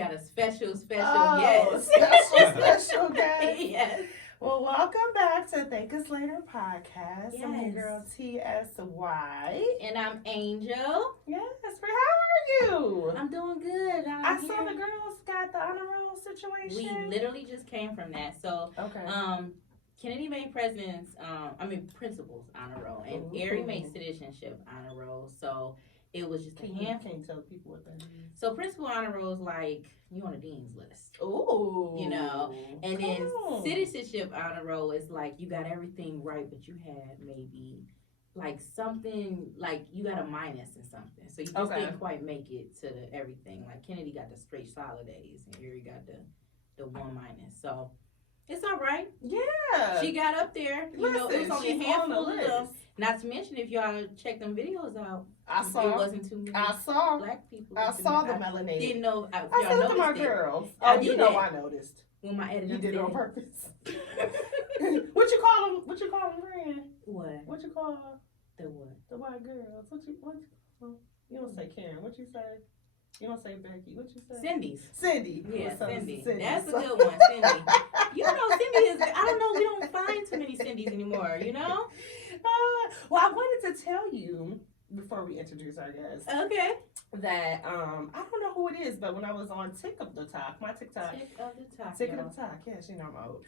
got a special Oh, guest. special guest. Yes. Well, welcome back to Think Us Later podcast. Yes. I'm your girl TSY. And I'm Angel. Yes, how are you? I'm doing good. I saw the girls got the honor roll situation. We literally just came from that. So, Okay. Kennedy made principals honor roll, and Erie made citizenship honor roll. So it was just Can a handful. you tell people what that is? So principal honor roll is like you on a dean's list. Ooh. You know, and Come then on. citizenship honor roll is like you got everything right, but you had maybe like something like you got a minus in something, so you just didn't quite make it to the everything. Like Kennedy got the straight solid A's, and Erie got the one minus. So it's all right. Yeah. She got up there. You know, it was only a handful of them. Not to mention, if y'all check them videos out, it wasn't too many black people. I saw the melanated. Didn't know. I said, look at my girls. Oh, you know I noticed. When my editor You did it on purpose. What you call them, friend? What? What you call the what? The white girls. What you call? You don't say Karen. What you say? You don't say Becky. What you say? Cindy. Yeah, Cindy. Cindy. That's a good one, Cindy. You know, Cindy is. I don't know. We don't find too many Cindys anymore. You know. Well, I wanted to tell you before we introduce our guest. Okay. That I don't know who it is, but when I was on Tick of the Talk, my TikTok. Tick of the Talk. Yes, you know I'm old.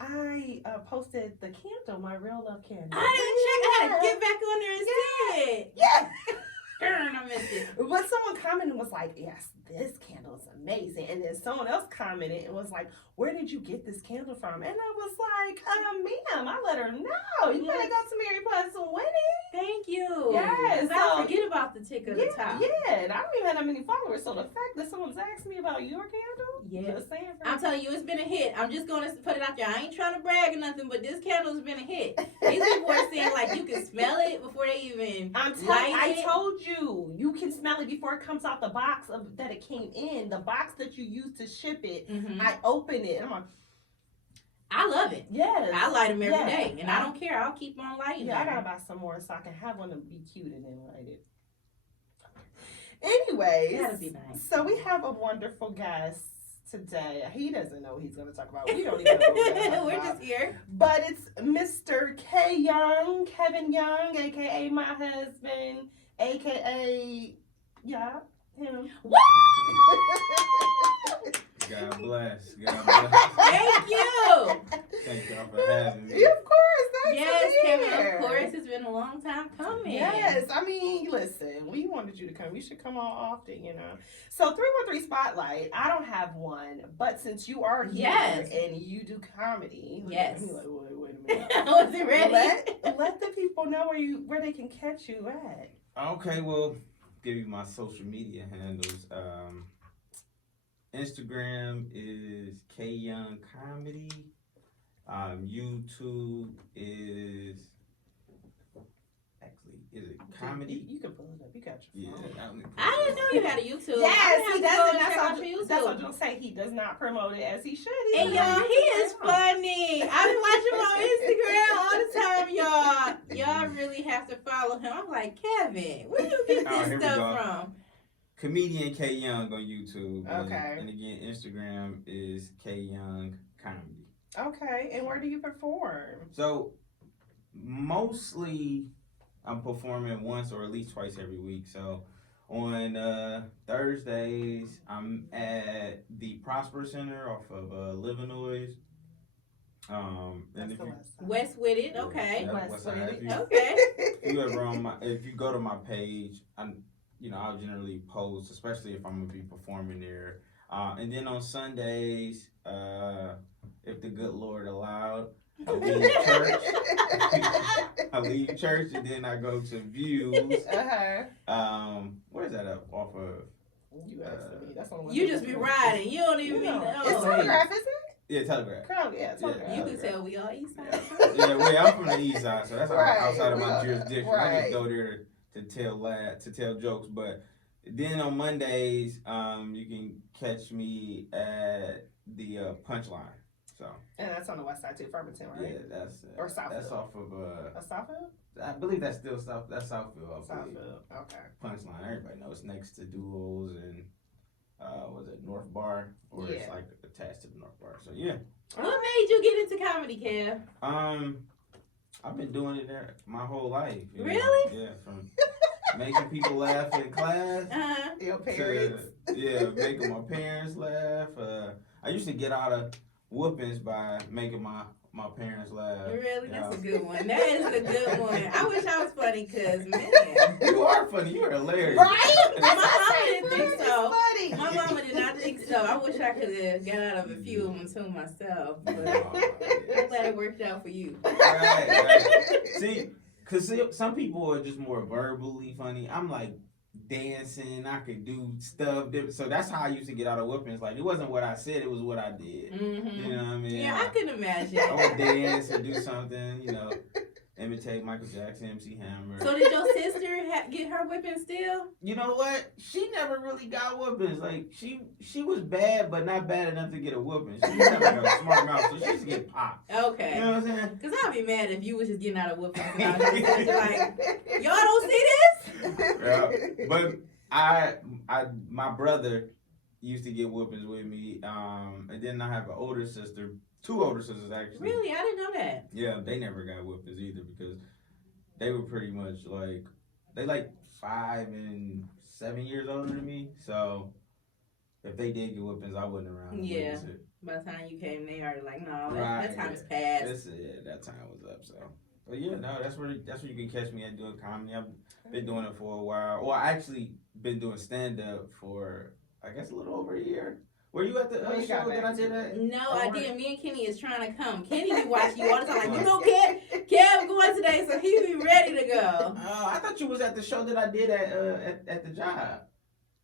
I posted the candle, my real love candle. I didn't check. I had to get back on there and see it. Yeah. Darn, I missed it. But someone commented and was like, yes, this candle is amazing. And then someone else commented and was like, where did you get this candle from? And I was like, ma'am, I let her know. You gotta go to Mary Plus Winnie. Thank you. Yes. I forget about the Tick of the Talk. Yeah, and I don't even have that many followers. So the fact that someone's asked me about your candle, just saying. I'm telling you, it's been a hit. I'm just going to put it out there. I ain't trying to brag or nothing, but this candle's been a hit. These people are saying, like, you can smell it before they even I told you, you can smell it before it comes out the box that it came in. The box that you used to ship it, I open it, and I'm like, I love it. Yes. I light them every day, and I don't care. I'll keep on lighting them. I gotta buy some more so I can have one to be cute and then light it. Anyways, that'd be nice. So we have a wonderful guest today. He doesn't know what he's going to talk about. We don't even know what we're just here. But it's Mr. K Young, Kevin Young, aka my husband, aka him. What? God bless. God bless. Thank you. Thank y'all for having me. Of course. Thanks yes, for being Kevin. here. Of course, it's been a long time coming. Yes, I mean, listen, we wanted you to come. You should come on often, you know. So 313 Spotlight, I don't have one, but since you are here and you do comedy, yes. Like, wait a minute. I wasn't ready. Let the people know where they can catch you at. Okay, well, give you my social media handles. Instagram is K Young Comedy. YouTube is it comedy? You can pull it up. You got your phone. Yeah, I didn't know you had a YouTube. Yes, he doesn't. That's what I'm gonna say. He does not promote it as he should. And y'all, he is funny. I've been watching him on Instagram all the time, y'all. Y'all really have to follow him. I'm like, Kevin, where you get this stuff from? Comedian K Young on YouTube. Okay. And again, Instagram is K Young Comedy. Okay. And where do you perform? So mostly I'm performing once or at least twice every week. So on Thursdays, I'm at the Prosper Center off of Livernois. And if you West with it, okay. West Side. Okay. If you go to my page, I'll generally post, especially if I'm gonna be performing there. And then on Sundays, if the good Lord allowed, I leave church. I leave church and then I go to Views. Where's that up off of? You asking me? That's on. You just be riding. You don't even know. It's Telegraph, isn't it? Yeah, Telegraph. Telegraph. You can tell we all East Side. I'm from the East Side, so that's outside of my jurisdiction. Right. I just go there to tell jokes. But then on Mondays, you can catch me at the Punchline. So. And that's on the west side too, Farmington, right? Yeah, that's or Southfield. That's off of Southfield. I believe that's still South. That's Southfield. Southfield. Okay. Punchline. Everybody knows next to Duels and was it North Bar, or it's Yeah. like attached to the North Bar. So yeah. What made you get into comedy, Kev? I've been doing it there my whole life. You know? Really? Yeah, from making people laugh in class Uh-huh. Your parents. to making my parents laugh. I used to get out of whoopings by making my parents laugh. Really? Yeah. That's a good one. That is a good one. I wish I was funny, cause man, You are funny. You are hilarious. Right? My mama didn't think It's so. funny. my mama did not think so. I wish I could have got out of a few of them too myself, but I'm glad it worked out for you. Right. See, cause some people are just more verbally funny. I'm like dancing. I could do stuff. So that's how I used to get out of whoopings. Like it wasn't what I said. It was what I did. Mm-hmm. You know what I mean? Yeah, I can imagine. I would dance or do something. You know, imitate Michael Jackson, MC Hammer. So did your sister get her whipping still? You know what? She never really got whoopings. Like she was bad, but not bad enough to get a whooping. She never got a smart mouth, so she used to get popped. Okay. You know what I'm saying? Cause I'd be mad if you was just getting out of whooping. And I was just like, y'all don't see this? Yeah. But my brother used to get whoopings with me. And then I have an older sister, 2 older sisters actually. Really? I didn't know that. Yeah, they never got whoopings either because they were pretty much like they like 5 and 7 years older than me. So if they did get whoopings, I wasn't around. To Yeah. witness it. By the time you came, they already like, no, Right, that time is yeah. past. That time was up. So, but yeah, no, that's where you can catch me at doing comedy. I've been doing it for a while. Well, I actually been doing stand up for I guess a little over a year. Were you at the When you show got that back I did at? No, Oh, I right. didn't. Me and Kenny is trying to come. Kenny be watching you all the time. Like, you know, Kev going today, so he be ready to go. I thought you was at the show that I did at the job.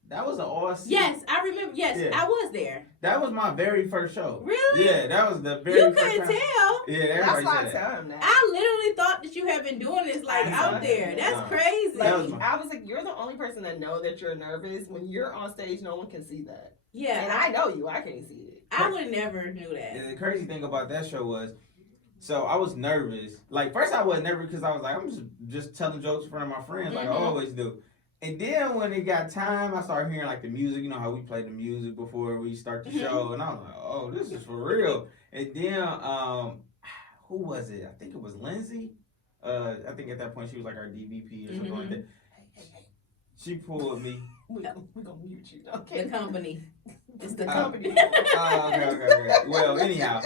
That was an awesome. Yes, I remember. Yes, Yeah. I was there. That was my very first show. Really? Yeah, that was the very You first couldn't time. tell. Yeah, That's everybody why I said that. tell him that. I literally thought that you had been doing this like I out know. there. That's No. crazy. That Like, was I was like, you're the only person that know that you're nervous. When you're on stage, no one can see that. And Yeah, I know you. I can't see it. I would never knew that. And the crazy thing about that show was, so I was nervous. Like first I wasn't nervous because I was like, I'm just telling jokes in front of my friends like I Mhm. always do. And then when it got time, I started hearing like the music. You know how we play the music before we start the Mhm. show, and I was like, oh, this is for real. And then who was it? I think it was Lindsay. I think at that point she was like our DVP or something like that. Hey. She pulled me. We're going to mute you. The Okay. company. It's the company. Okay. Well, anyhow,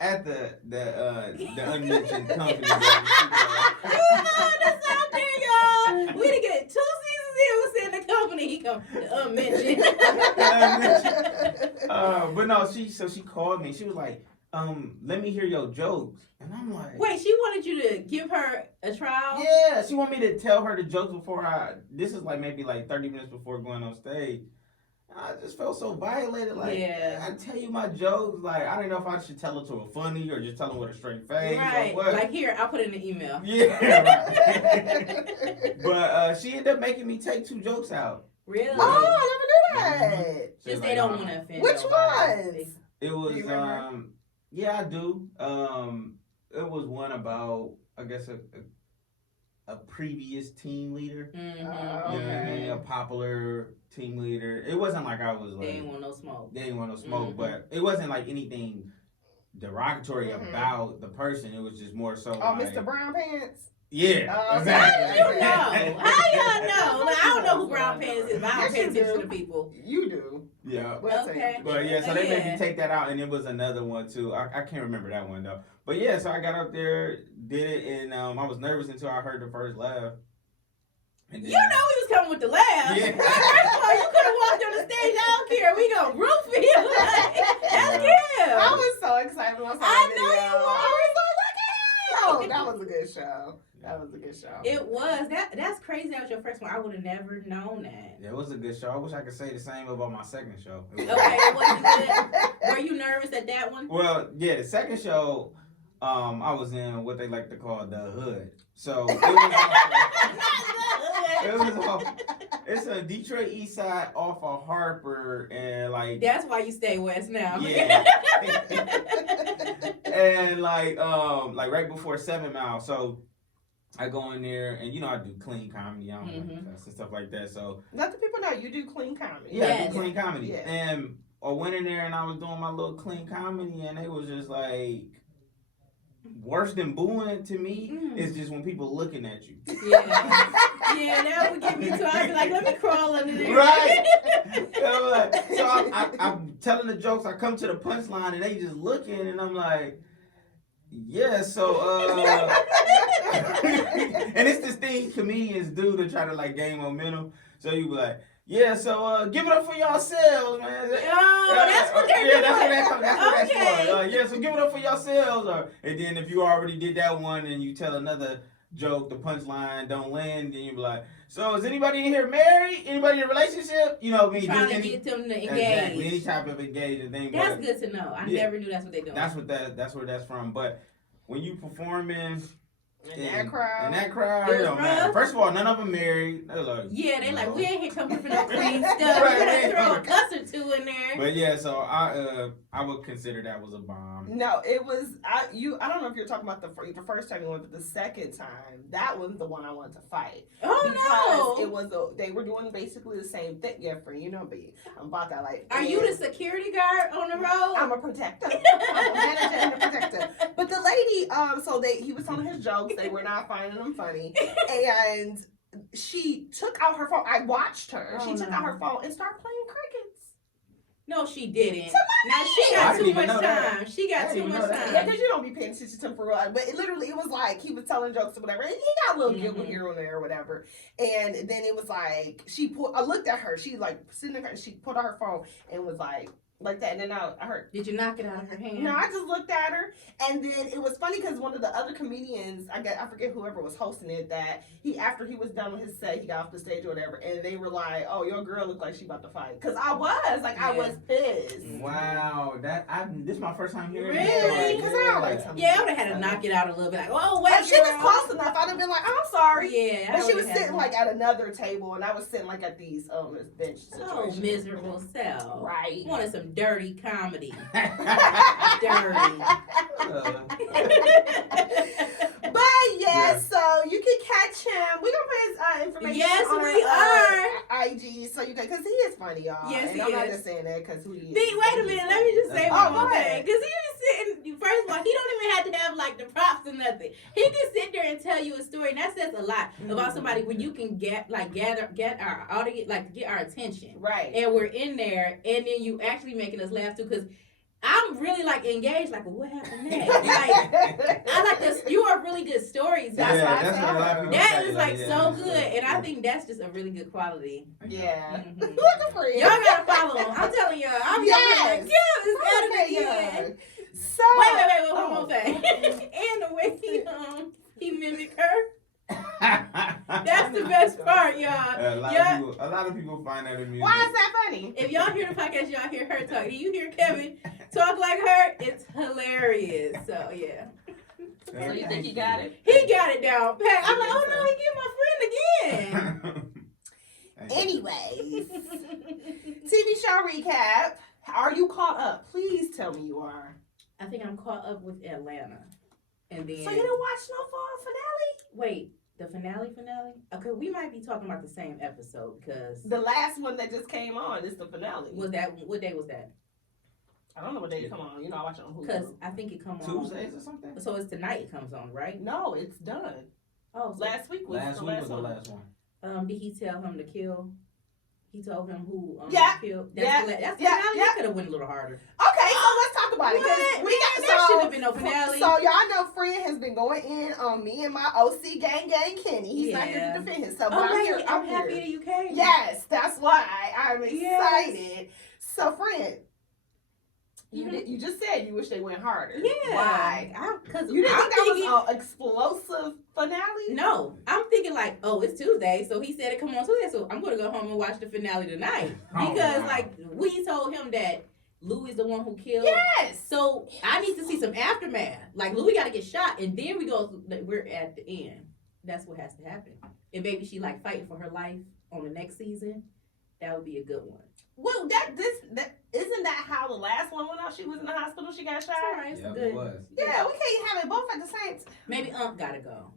at the unmentioned company. That's out there, y'all. We done get 2 seasons in. We said the company. He come the unmentioned. But no, she called me. She was like, let me hear your jokes. And I'm like, Wait, she wanted you to give her a trial? yeah, she want me to tell her the jokes before this is like maybe like 30 minutes before going on stage. I just felt so violated. Like, Yeah. I tell you my jokes. Like, I didn't know if I should tell it to her funny or just tell her with a straight face Right. or what. Like, here, I'll put it in the email. Yeah, right. But she ended up making me take 2 jokes out. Really? Oh, I never knew that. She Just was they like, don't want to offend Which nobody. ones? It was Do you remember? yeah, I do. It was one about I guess a previous team leader. Mm-hmm. Oh, You know what I okay. mean? A popular team leader. It wasn't like I was They like ain't want no smoke. they didn't want no smoke, Mhm. but it wasn't like anything derogatory Mhm. about the person. It was just more so Oh, like, Mr. Brown Pants? Yeah, Oh, exactly. How did you know? How y'all know? Like, I don't know who Brown Yes, Pants is, but I you don't pay attention do. to people. You do. Yeah. Well, Okay. But yeah, so they made Yeah. me take that out, and it was another one too. I can't remember that one though. But yeah, so I got up there, did it, and I was nervous until I heard the first laugh. And then, You know he was coming with the laugh. Yeah. First of all, you could have walked on the stage. I don't care. We gonna root for you. That's good. I was so excited when I saw I the know video. you were. I was like, look at him. That was a good show. That was a good show. It was. That's crazy. That was your first one. I would have never known that. Yeah, it was a good show. I wish I could say the same about my second show. It was- Okay, it wasn't good. Were you nervous at that one? Well, yeah, the second show, I was in what they like to call the hood. So it was off, it's a Detroit East Side off of Harper and like That's why you stay west now. yeah. And like right before 7 Mile. So I go in there and I do clean comedy, I don't Mhm. and stuff like that. So Let the people know you do clean comedy. yeah, I Yes. do clean comedy. Yeah. And I went in there and I was doing my little clean comedy, and they was just like, worse than booing to me is just when people looking at you. Yeah. Yeah, that would get me too. I'd be like, let me crawl under there. Right. I'm like, so I'm telling the jokes. I come to the punchline and they just looking, and I'm like, yeah. So and it's this thing comedians do to try to like gain momentum. So you be like, yeah. So give it up for yourselves, man. Oh, that's what they're doing. That's what that's Okay. for. Yeah, so give it up for yourselves. And then if you already did that one and you tell another joke, the punchline don't land, then you be like, so is anybody in here married? Anybody in a relationship? You know what I mean? Trying to get them to engage. Exactly, any type of engaging thing. That's But good to know. I Yeah. never knew that's what they doing. that's where that's from. But when you performing In that crowd. in that crowd, It it was don't matter. rough. First of all, none of them married. They're like, Yeah, they like, no. we ain't here coming for no clean stuff. Right, We're right. gonna throw a cuss or two in there. But yeah, so I would consider that was a bomb. No, it was I don't know if you're talking about the first time you went, but the second time, that was the one I wanted to fight. Oh Because it no! was they were doing basically the same thing. Yeah, friend, you know me. I'm about that like. Are you the security guard on the road? I'm a protector. I'm a manager and a protector. But the lady, so he was telling his jokes. They were not finding them funny, and she took out her phone. I watched her. Oh, She took no. out her phone and started playing crickets. No, she didn't. Somebody Now she did. I got didn't too even much know that. time. She got I didn't too even much know that. Yeah, time. because you don't be paying attention to him for real. But it was like he was telling jokes or whatever. And he got a little giggle Mhm. here and there or whatever. And then it was like I looked at her. She like sitting there. She pulled out her phone and was like that. And then I heard. Did you knock it out of her hand? No, I just looked at her, and then it was funny because one of the other comedians, I forget whoever was hosting it, that after he was done with his set, he got off the stage or whatever, and they were like, "Oh, your girl looked like she about to fight," because I was pissed. Wow, this is my first time hearing Really? that story. 'Cause I don't like some- Yeah, I would have had to knock it out a little bit. Like, oh wait, And she was girl. close enough. I'd have been like, "I'm sorry," Yeah, I but she would've was had sitting to- like at another table, and I was sitting like at these this bench Oh, situation. miserable self. Right. Wanted some dirty comedy. Dirty. But Yeah. so you can catch him. We're gonna put his information Yes, on we our IG, so you can, because he is funny, y'all. Yes, and he I'm not is. just saying that because who he is. Wait a minute, let me just say Oh, one go more thing. ahead. Because he be sitting, first of all, he don't even have to have like the props or nothing. He can sit there and tell you a story, and that says a lot about somebody when you can get our audience, like get our attention. Right. And we're in there, and then you actually making us laugh too, because I'm really like engaged, like, well, what happened next? Like, I like this. You are really good stories. That's Yeah, what I that's said. what a lot of people That say, is like yeah, so that's good, good. and I think that's just a really good quality. Yeah. Mhm. Looking for you. Y'all gotta follow him. I'm telling y'all. I'm Yes. like, yeah, it's better Okay, than yeah. you. So. Wait, one Oh. more thing. And the way he mimicked her. That's the best part, y'all. A lot of people find that amusing. Why is that funny? If y'all hear the podcast, y'all hear her talk. Do you hear Kevin talk like her? It's hilarious. So yeah. So you think he got it? He got it down pat. I'm like, oh no, he get my friend again. Anyways, TV show recap. Are you caught up? Please tell me you are. I think I'm caught up with Atlanta. And then So you didn't watch no fall finale? wait, the finale? Okay, we might be talking about the same episode because The last one that just came on is the finale. what day was that? I don't know what day it come on. You know, I watch it on Because Hulu. I think it come on Tuesdays or something? So it's tonight it comes on, right? No, it's done. Oh, so, Last week was Last the week last was the one. last one. did he tell him to kill? He told him who Yeah. killed. Yeah. That's the Yeah. finale. Yeah. He could have went a little harder. Okay, so let's talk about it. 'cause What? We Man, got that shouldn't have been no finale. So y'all know Fred has been going in on me and my OC gang Kenny. He's not here Yeah. to defend himself, but Oh, I'm wait, here. I'm here. happy that you came. Yes, that's why I'm Yes. excited. So, friend, you just said you wish they went harder. Yeah. Why? Because You didn't I'm think thinking, that was an explosive finale? no, I'm thinking like, oh, it's Tuesday, so he said it come on Tuesday, so I'm gonna go home and watch the finale tonight Oh, because wow. like we told him that Louis is the one who killed. Yes. So I need to see some aftermath. Like Louis got to get shot, and then we're at the end. That's what has to happen. And maybe she like fighting for her life on the next season. That would be a good one. Well, isn't that how the last one went out? She was in the hospital. She got shot. It's all right. It's Yeah, good. it was. Yeah, we can't have it both at the same time. Maybe gotta go.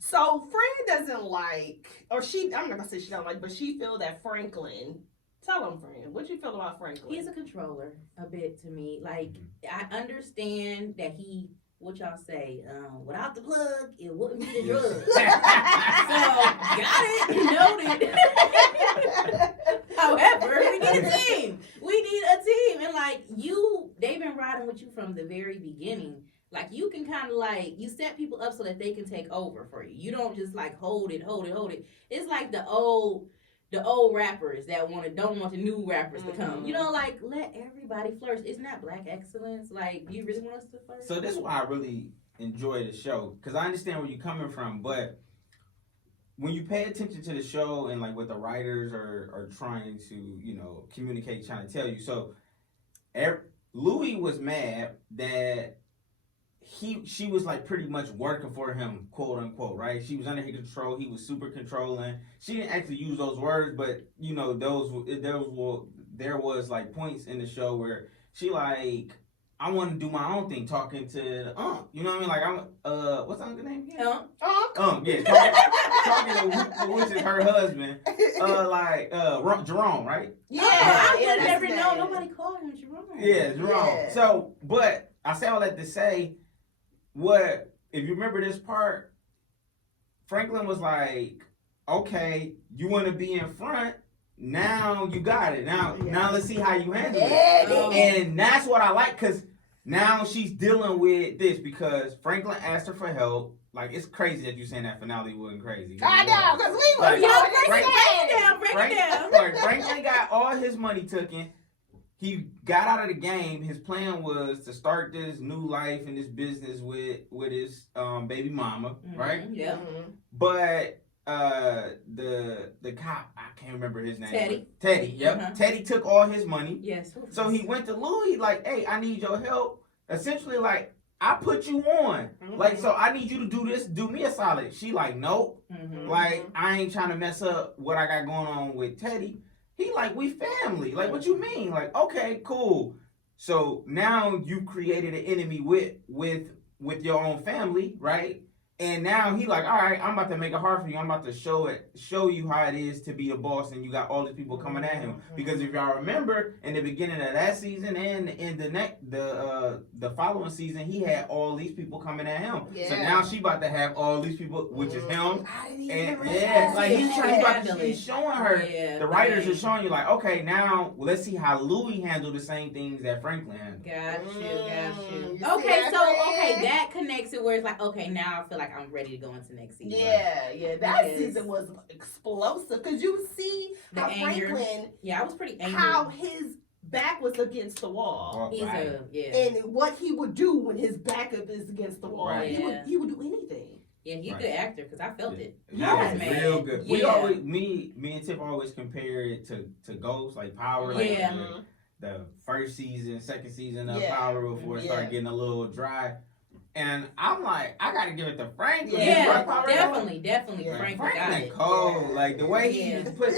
So Fran doesn't like, or I'm not gonna say she don't like, but she feel that Franklin. Tell him, Fran, what you feel about Franklin? He's a controller a bit to me. Like, I understand that what y'all say, without the plug, it wouldn't be the drug. So, got it, noted. However, we need a team. And like, they've been riding with you from the very beginning. Like, you can kind of like, you set people up so that they can take over for you. You don't just like hold it. It's like the old rappers that don't want the new rappers to come. You know, like, let everybody flourish. It's not black excellence. Like, do you really want us to flourish? So this is why I really enjoy the show, because I understand where you're coming from, but when you pay attention to the show and like what the writers are trying to, you know, communicate, trying to tell you. So Louis was mad that she was like pretty much working for him, quote unquote, right? She was under his control. He was super controlling. She didn't actually use those words, but you know, there was like points in the show where she like, I want to do my own thing, talking to the you know what I mean? Like, I'm what's the name again? Yeah, talking to which is her husband, Jerome, right? Yeah, I would have that's never his known. name. Nobody called him Jerome. Yeah, Jerome. Yeah. So, but I say all that to say, what if you remember this part? Franklin was like, "Okay, you want to be in front." Now you got it. Now let's see how you handle it. And that's what I like, because now she's dealing with this because Franklin asked her for help. Like, it's crazy that you saying that finale wasn't crazy. I know, because we were break it down. Like, Franklin got all his money taken. He got out of the game. His plan was to start this new life and this business with his baby mama, right? Yeah. But the cop, I can't remember his name. Teddy. Yep. Teddy took all his money. Yes. So he went to Louis like, "Hey, I need your help." Essentially, like, I put you on. Like, so I need you to do this. Do me a solid. She like, nope. Like, I ain't trying to mess up what I got going on with Teddy. He like, we family. Like, what you mean? Like, okay, cool. So now you created an enemy with your own family, right? And now he like, all right, I'm about to make it hard for you. I'm about to show you how it is to be the boss, and you got all these people coming at him. Because if y'all remember, in the beginning of that season and in the following season, he had all these people coming at him. Yeah. So now she about to have all these people, which is him. I didn't even And remember yeah, that. like he's showing her. Yeah, the writers are showing you like, okay, now let's see how Louis handled the same things that Franklin handled. Got you. You see Okay, that, so Fran? that connects it where it's like, okay, now I feel like I'm ready to go into next season. Yeah, that Because season was explosive because you see The how anger. Franklin, Yeah, I was pretty angry. how his back was against the wall, He's Right. and what he would do when his back up is against the wall. Right. He would do anything. Yeah, he's a Right. good actor because I felt it. That Yes. was real good. We Yeah. always, me and Tiff always compare it to Ghost, like Power, like Yeah. the first season, second season of Yeah. Power before it started getting a little dry. And I'm like, I gotta give it to Franklin. Yeah, Rush Power definitely. Yeah. Frank got Franklin it. cold, Yeah. like the way Yeah. he put,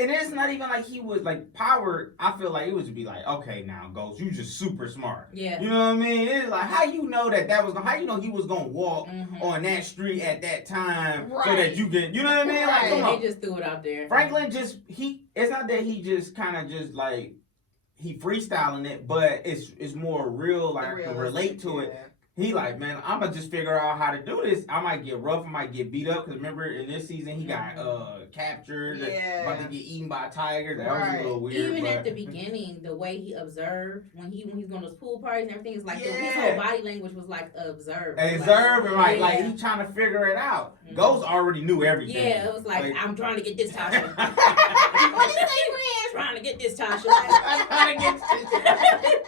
and it's not even like he was like Power. I feel like it was to be like, okay, now Ghost, you just super smart. Yeah. You know what I mean? It's like, how you know that was gonna, how you know he was gonna walk Mhm. on that street at that time so Right. that you can, you know what I mean? Like, Right. come on. They just threw it out there. Franklin just it's not that he just kind of just like he freestyling it, but it's more real. Like, I can relate to it. He like, man, I'm gonna just figure out how to do this. I might get rough, I might get beat up. Cause remember in this season he got captured, about to get eaten by a tiger. That was a little weird. Even but at the beginning, the way he observed when he's going to those pool parties and everything is like his Yeah. whole body language was like observed. observe and like Yeah. he trying to figure it out. Mhm. Ghost already knew everything. Yeah, it was like I'm trying to get this Tasha. What did you say, Trying to get this Tasha. I'm trying to get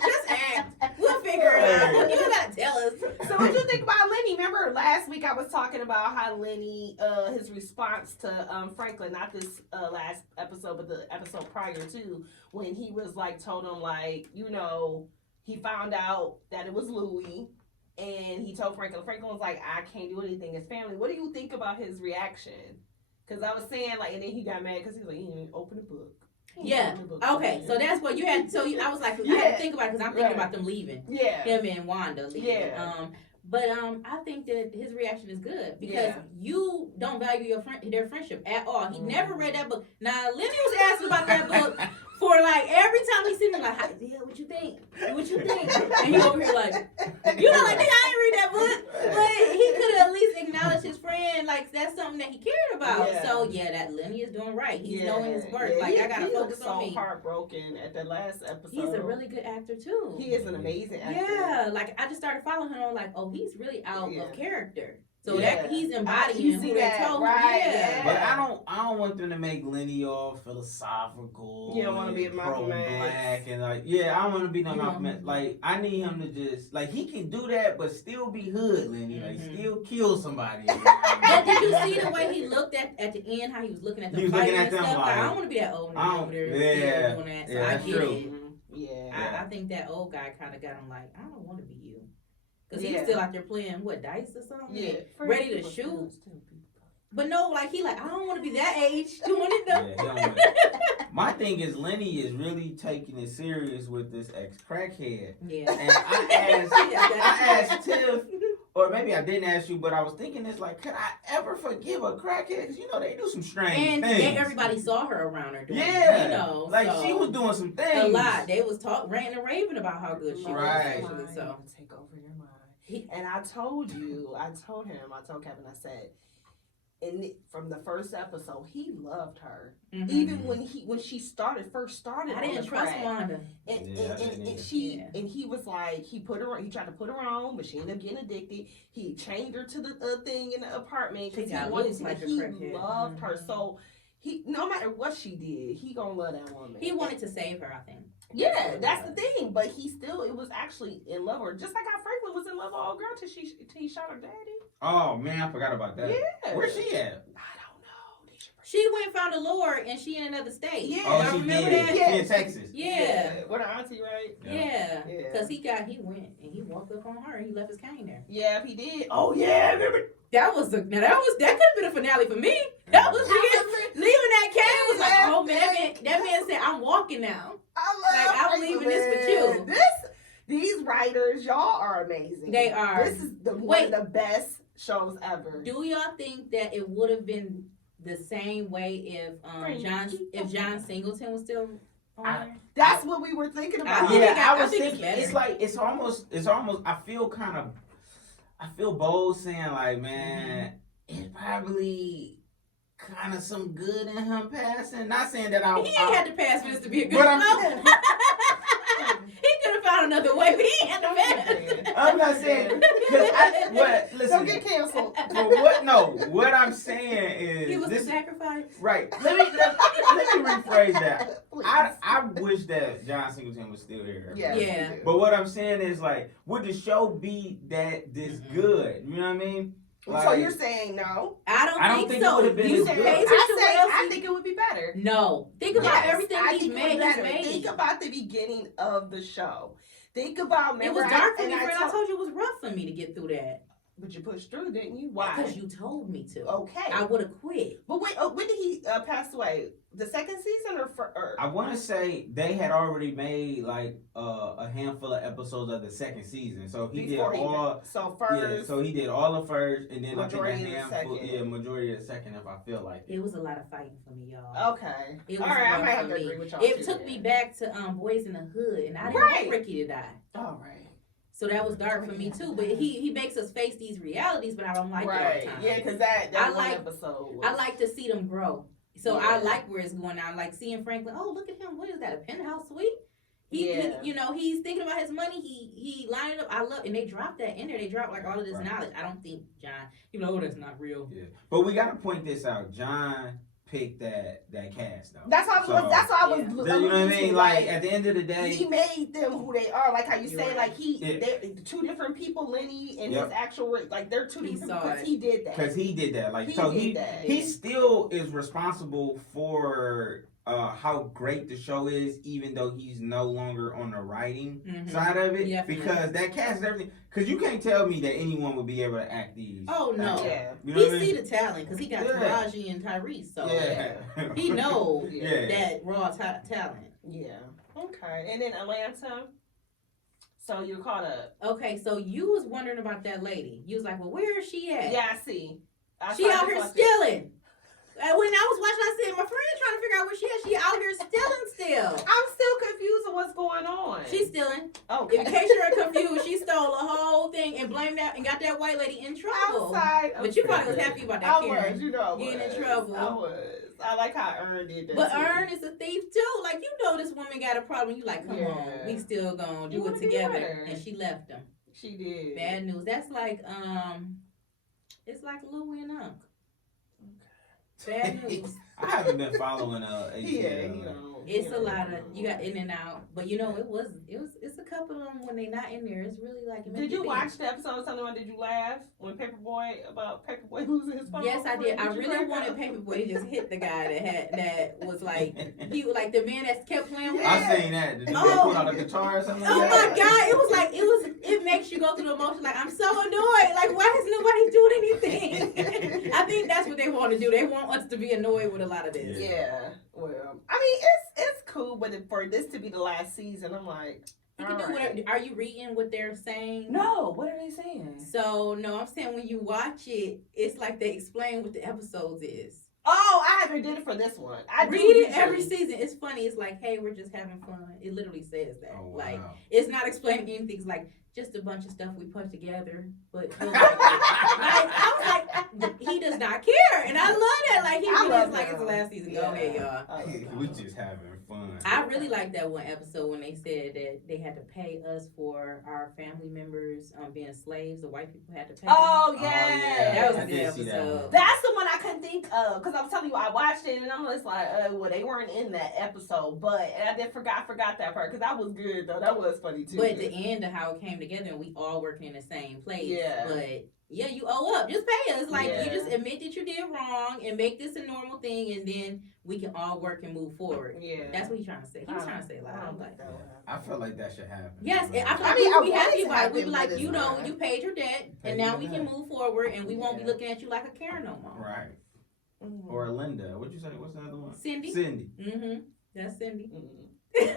Just act. We'll figure it out. You don't gotta tell us. So what you think about Lenny? Remember last week I was talking about how Lenny, his response to Franklin, not this last episode, but the episode prior to, when he was like, told him like, you know, he found out that it was Louis, and he told Franklin. Franklin was like, I can't do anything. It's family. What do you think about his reaction? Because I was saying like, and then he got mad because he was like, he didn't open the book. Yeah. Okay. So that's what you had. I was like, I had to think about it because I'm thinking about them leaving. Yeah. Him and Wanda leaving. Yeah. But I think that his reaction is good because Yeah. you don't value their friendship at all. He never read that book. Now Lenny was asking about that book for like every time he seen me like, yeah, what you think? What you think? And he over here like, you know, like, nigga, I ain't read that book. But he could have at least acknowledged his friend, like that's something that he cared about. Yeah. So yeah, that Lenny is doing right. He's knowing his worth. Yeah, Like I gotta he focus looked on so me. heartbroken at the last episode. He's a really good actor too. He is an amazing actor. Yeah, like I just started following him. I'm like, oh, he's really out Yeah. of character. So Yeah. that he's You embodying see who they that, told right, him. yeah. But I don't want them to make Lenny all philosophical. You don't wanna and be a Malcolm X. pro-black and like, yeah, I don't want to be no Mhm. Malcolm X. Like, I need him to just like he can do that, but still be hood, Lenny. Like, Mhm. still kill somebody. But did you see the way he looked at the end? How he was looking at the He was fight looking and at them stuff. Like, like, I don't want to be that old I nigga don't- over there yeah, still doing that. So yeah, I that's get true. it. Yeah. I think that old guy kind of got him like, I don't want to be you, because he's Yeah. still out there playing what, dice or something. Yeah. Ready to shoot. But no, like he like, I don't want to be that age doing it though. Yeah, he don't wanna- My thing is Lenny is really taking it serious with this ex crackhead. Yeah. And I asked Tiff, or maybe I didn't ask you, but I was thinking this like, could I ever forgive a crackhead? Because you know they do some strange And things. everybody saw her around her doing it, Yeah, you know. like so she was doing some things. a lot. They was ranting and raving about how good she Right. was actually. So take over your mind. He- And I told Kevin, I said, from the first episode, he loved her. mhm. Even when she first started. I on didn't the trust crack. Wanda. And, Yeah, I and, didn't and either. she Yeah. and he was like he tried to put her on, but she ended up getting addicted. He chained her to the thing in the apartment She because got he wanted loose to. like a He crackhead. loved her, Mhm. so he no matter what she did, he gonna love that woman. He wanted to save her, I think. Yeah, that's the thing. But it was actually in love with her, just like how Franklin was in love with old girl till he shot her daddy. Oh man, I forgot about that. Yeah, Where's she at? I don't know. They should bring- She went and found a Lord, and she in another state. Yeah. Oh, Y'all she remember did. that? Yeah. She in Texas. Yeah. With her auntie, right? Yeah. Yeah. Cause he went and he walked up on her and he left his cane there. Yeah, he did. Oh yeah, I remember. That could have been a finale for me. That was leaving that cane was like, oh man, that man said, I'm walking now. I'm leaving this with you. These writers, y'all are amazing. They are. This is one of the best shows ever. Do y'all think that it would have been the same way if John Singleton was still on there? That's what we were thinking about. I was think it's thinking better. it's like it's almost I feel bold saying like, man, it's probably kind of some good in him passing. Not saying that He ain't had to pass for this to be a good But I'm- show. He could have found another way, but he ain't had to pass. I'm not saying because listen. Don't get canceled. What I'm saying is He was this the sacrifice. right. Let me rephrase that. Please. I wish that John Singleton was still here. Yeah. Yeah. But what I'm saying is like, would the show be this Mhm. good? You know what I mean? So Like, you're saying no? I don't think it so. would've been You as pay good. attention to what else I he- think it would be better. No. Think about Yes, everything I he's think it made. would He's be better. made. Think about the beginning of the show. Think about It was dark for me, friend. I told you it was rough for me to get through that. But you pushed through, didn't you? Why? Because you told me to. Okay. I would have quit. But wait, when did he pass away? The second season or I want to say they had already made like a handful of episodes of the second season, so he before did he all. died? So first, Yeah, so he did all the first, and then Majority I of think the a handful. second. Yeah, majority of the second, if I feel like it. It was a lot of fighting for me, y'all. okay. It All was right, I rough might have for to me. agree with y'all. It too, took then. me back to Boys in the Hood, and I didn't Right. want Ricky to die. All right. So that was dark for me too. But he makes us face these realities, but I don't like it all Right. the time. Yeah, because that I one like- episode. Was, I like to see them grow. So Yeah. I like where it's going now. Like seeing Franklin. Oh, look at him. What is that? A penthouse suite? Yeah. He he's thinking about his money. He lined it up. I love, and they dropped that in there. They dropped like all of this Right. knowledge. I don't think John. People like, oh, that's not real. Yeah, but we gotta point this out. John picked that cast though. That's what I was. So, That's what I was. yeah. you know what I alluding mean? to, Like at the end of the day, he made them who they are. Like how you You're say, right. like Yeah. they're two different people, Lenny and Yep. his actual, like they're two He different saw because it. he did that. because he did that. Like He so did he that. he still is responsible for how great the show is, even though he's no longer on the writing Mhm. side of it. Yeah. Because that cast and everything. Because you can't tell me that anyone would be able to act these. Oh no. Yeah. You know He what I see mean? the talent because he got Yeah. Taraji and Tyrese. So Yeah. he knows Yeah. that raw talent. Yeah. Okay. And then Atlanta. So you're caught up. Okay, so you was wondering about that lady. You was like, well, where is she at? Yeah, I see. She out here stealing. When I was watching, I said, my friend trying to figure out where she is. She out here stealing still. I'm still confused on what's going on. She's stealing. Okay. In case you're confused, she stole a whole thing and blamed that and got that white lady in trouble. Outside. But you probably was happy about that, Karen. I was, you know I was. Getting in trouble. I was. I like how Ern did that. But too. Ern is a thief too. Like, you know this woman got a problem. You like, come on, we still gonna do it together. And she left him. She did. Bad news. That's like it's like Lil Wayne and Unc. Bad news. I haven't been following ATL. It's a lot of you got in and out, but you know it's a couple of them when they not in there. It's really like. Did you watch the episode? Tell me, did you laugh when Paperboy losing his phone? Yes, I did. I really wanted Paperboy to just hit the guy that was like he was like the man that kept playing with. I seen that. Did you pull out a guitar or something? Oh my God! It makes you go through the emotion. Like, I'm so annoyed. Like, why is nobody doing anything? I think that's what they want to do. They want us to be annoyed with a lot of this. Yeah. Well, I mean, it's cool, but for this to be the last season, I'm like, you can do whatever. Are you reading what they're saying? No. What are they saying? So no, I'm saying when you watch it, it's like they explain what the episodes is. Oh, I haven't did it for this one. I read it every season. It's funny. It's like, hey, we're just having fun. It literally says that. Oh, wow. Like, it's not explaining anything. It's like just a bunch of stuff we put together. But I was like, he does not care, and I love that. Like, he really is like, it's the last season. Go ahead, y'all. We just having fun. I really like that one episode when they said that they had to pay us for our family members being slaves. The white people had to pay. Oh, yeah. yeah. That was a good episode. That's the one I couldn't think of because I'm telling you, I watched it and I'm just like, well, they weren't in that episode, but and I forgot that part because that was good though. That was funny too. But at the end of how it came together, and we all working in the same place. Yeah. But yeah, you owe up. Just pay us. Like, you just admit that you did wrong and make this a normal thing, and then we can all work and move forward. Yeah. That's what he's trying to say. He's trying to say loud. I feel like that should happen. Yes, I mean, we'd be happy about it. We'd be like, you know, not. you paid your debt, and now we can move forward, and we won't be looking at you like a Karen no more. Right. Mm-hmm. Or Linda. What'd you say? What's the other one? Cindy. Mm-hmm. That's Cindy. Mm-hmm.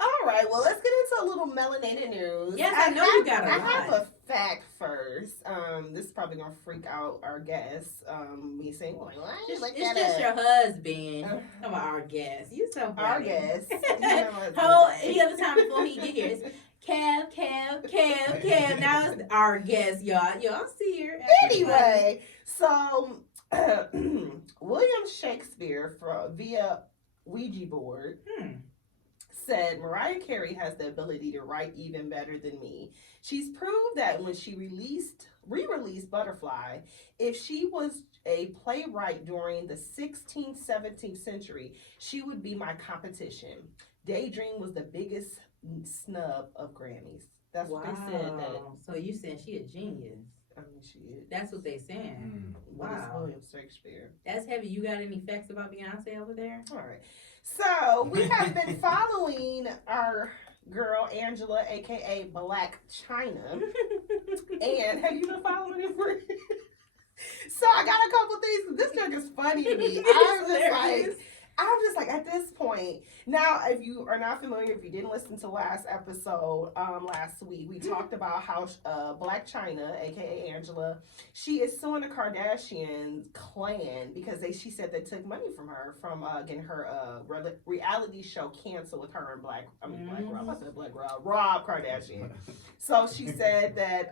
All right, well, let's get into a little melanated news. Yes, I know you got a lot. I have a fact first. This is probably gonna freak out our guests. Me saying, "Well, it's just your husband." Come on, our guest. You so funny. Our guest. Any other time before he get here, it's Kev. Now it's our guest, y'all. Y'all see her. Anyway, so William Shakespeare via Ouija board. Said Mariah Carey has the ability to write even better than me. She's proved that when she re-released Butterfly, if she was a playwright during the 16th, 17th century, she would be my competition. Daydream was the biggest snub of Grammys. That's what they said. So you saying she a genius? I mean, she is. That's what they saying. Wow. William Shakespeare. That's heavy. You got any facts about Beyonce over there? All right. So we have been following our girl Angela, aka Black China, and have you been following it for? So I got a couple things. This joke is funny to me. I'm just like at this point now. If you are not familiar, if you didn't listen to last episode, last week we talked about how Black China, aka Angela, she is suing the Kardashian clan because she said they took money from her from getting her reality show canceled with her and Rob Kardashian. So she said that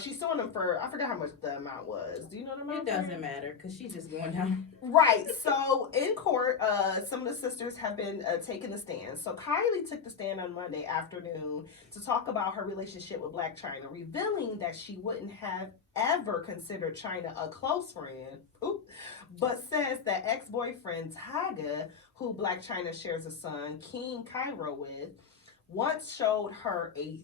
she's suing them for, I forgot how much the amount was. Do you know the amount? It doesn't matter because she's just going down. Right. So in court, some of the sisters have been taking the stand. So Kylie took the stand on Monday afternoon to talk about her relationship with Blac Chyna, revealing that she wouldn't have ever considered China a close friend, but says that ex-boyfriend Tyga, who Blac Chyna shares a son, King Cairo, with, once showed her a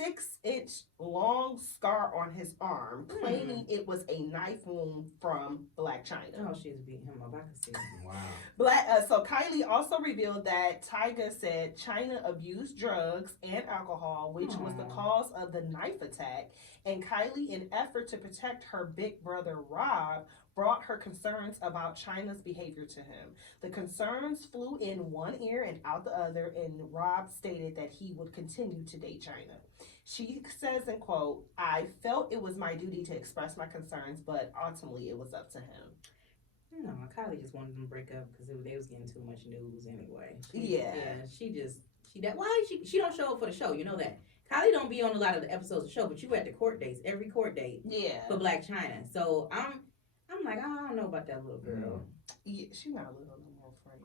6-inch long scar on his arm, claiming it was a knife wound from Blac Chyna. Oh, she's beating him up. I can see. Wow. So Kylie also revealed that Tyga said Chyna abused drugs and alcohol, which was the cause of the knife attack. And Kylie, in effort to protect her big brother Rob, brought her concerns about China's behavior to him. The concerns flew in one ear and out the other, and Rob stated that he would continue to date China. She says, in quote, "I felt it was my duty to express my concerns, but ultimately it was up to him." No, Kylie just wanted them to break up because they was getting too much news anyway. Yeah. She don't show up for the show. You know that. Kylie don't be on a lot of the episodes of the show, but you at the court dates, every court date Yeah. for Black China. So I'm like, I don't know about that little girl. Yeah, she not a little no more friend.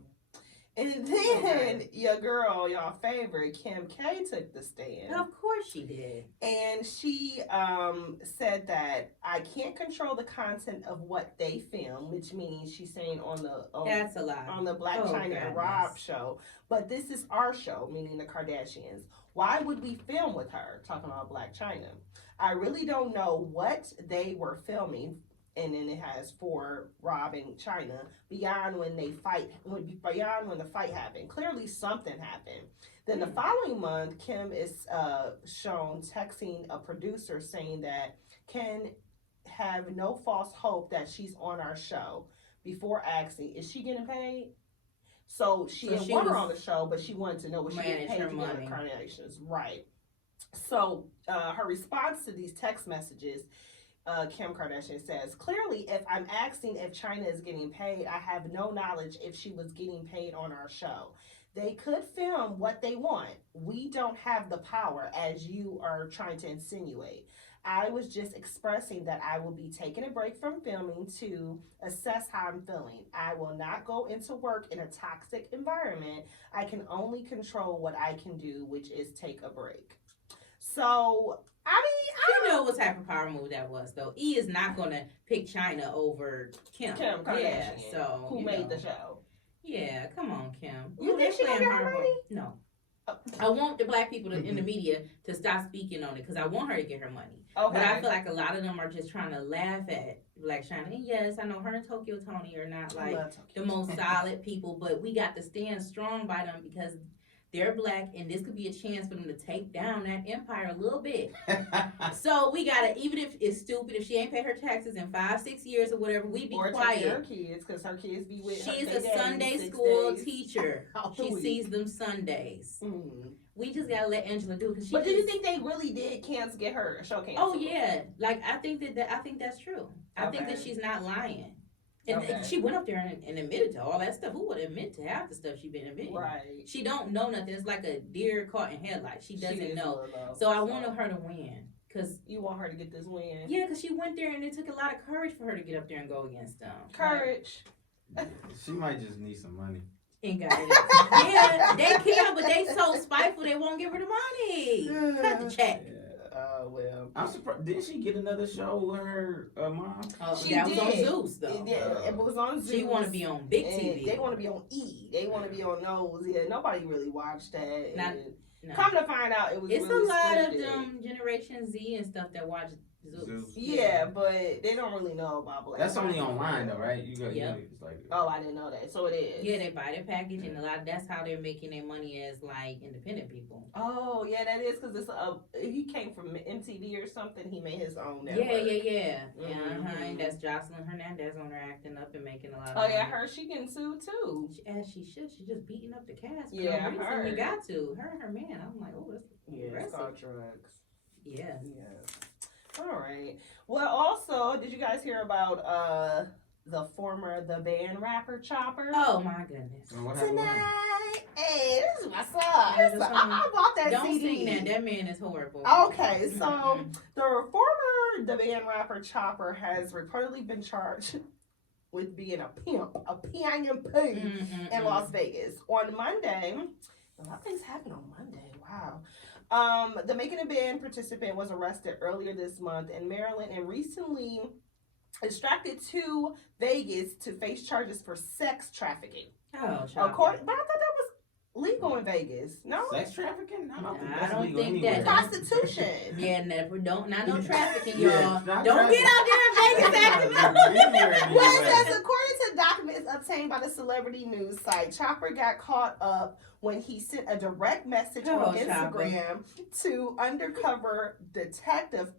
And then your girl, your favorite, Kim K took the stand. Of course she did. And she said that I can't control the content of what they film, which means she's saying That's a lie. on the Black China and Rob show. But this is our show, meaning the Kardashians. Why would we film with her? Talking about Black China. I really don't know what they were filming. And then it has for Rob and China beyond when the fight happened. Clearly something happened. Then the following month, Kim is shown texting a producer saying that can have no false hope that she's on our show before asking, is she getting paid? So she didn't want her on the show, but she wanted to know was she getting paid to get on the Kardashians. Right. So her response to these text messages, Kim Kardashian says, clearly, if I'm asking if China is getting paid, I have no knowledge if she was getting paid on our show. They could film what they want. We don't have the power, as you are trying to insinuate. I was just expressing that I will be taking a break from filming to assess how I'm feeling. I will not go into work in a toxic environment. I can only control what I can do, which is take a break. So, I mean, you know what type of power move that was, though. E is not going to pick China over Kim. Kim Kardashian, yeah, so who made the show. Yeah, come on, Kim. You think she gonna get her money? No. I want the Black people in the media to stop speaking on it because I want her to get her money. Okay. But I feel like a lot of them are just trying to laugh at Black China. And yes, I know her and Tokyo Tony are not like the most solid people, but we got to stand strong by them because they're Black, and this could be a chance for them to take down that empire a little bit. So we gotta, even if it's stupid, if she ain't paid her taxes in 5-6 years or whatever, we be quiet. Her kids, because her kids be with. She's a Sunday school teacher. She sees them Sundays. Mm-hmm. We just gotta let Angela do it. But do you think they really did get her show canceled? Oh yeah, like I think that's true. I think that she's not lying. And she went up there and admitted to all that stuff. Who would admit to half the stuff she been admitting? Right. She don't know nothing. It's like a deer caught in headlights. She doesn't know. So I wanted her to win. Cause you want her to get this win? Yeah, because she went there and it took a lot of courage for her to get up there and go against them. Courage. She might just need some money. And got it. Yeah, they can, but they so spiteful they won't give her the money. Cut the check. Well, I'm surprised. Didn't she get another show with her mom? She was on Zeus though. It was on Zeus. She want to be on big TV. They want to be on E. They want to be on those. Yeah, nobody really watched that. No. Come to find out, it was. It's really a lot scripted. of them Generation Z and stuff that watch Zeus. Yeah, but they don't really know about Black. That's only online though, right? You got it's like. Oh, I didn't know that. So it is. Yeah, they buy their package, and a lot. That's how they're making their money as like independent people. Oh yeah, that is because it's he came from MTV or something. He made his own network. Yeah. Mm-hmm. And that's Jocelyn Hernandez on her acting up and making a lot of. Oh yeah, her she getting sued too. As she should. She's just beating up the cast. Yeah, no her. You got to. Her and her man. I'm like, oh, that's it's called drugs. Yeah. All right. Well, also, did you guys hear about the band rapper Chopper? Oh my goodness. Tonight, hey, this is my song. I bought that Don't CD. sing that. That man is horrible. Okay, so the band rapper Chopper has reportedly been charged with being a pimp in Las Vegas on Monday. A lot of things happened on Monday. Wow. The Making a Band participant was arrested earlier this month in Maryland and recently extracted to Vegas to face charges for sex trafficking. Oh, but I thought that was legal in Vegas. No, sex trafficking? I don't think that. Prostitution. Yeah, never. Not no trafficking, y'all. Don't get out there in Vegas acting up. Well, it says according to documents obtained by the celebrity news site, Chopper got caught up when he sent a direct message on Instagram to undercover detective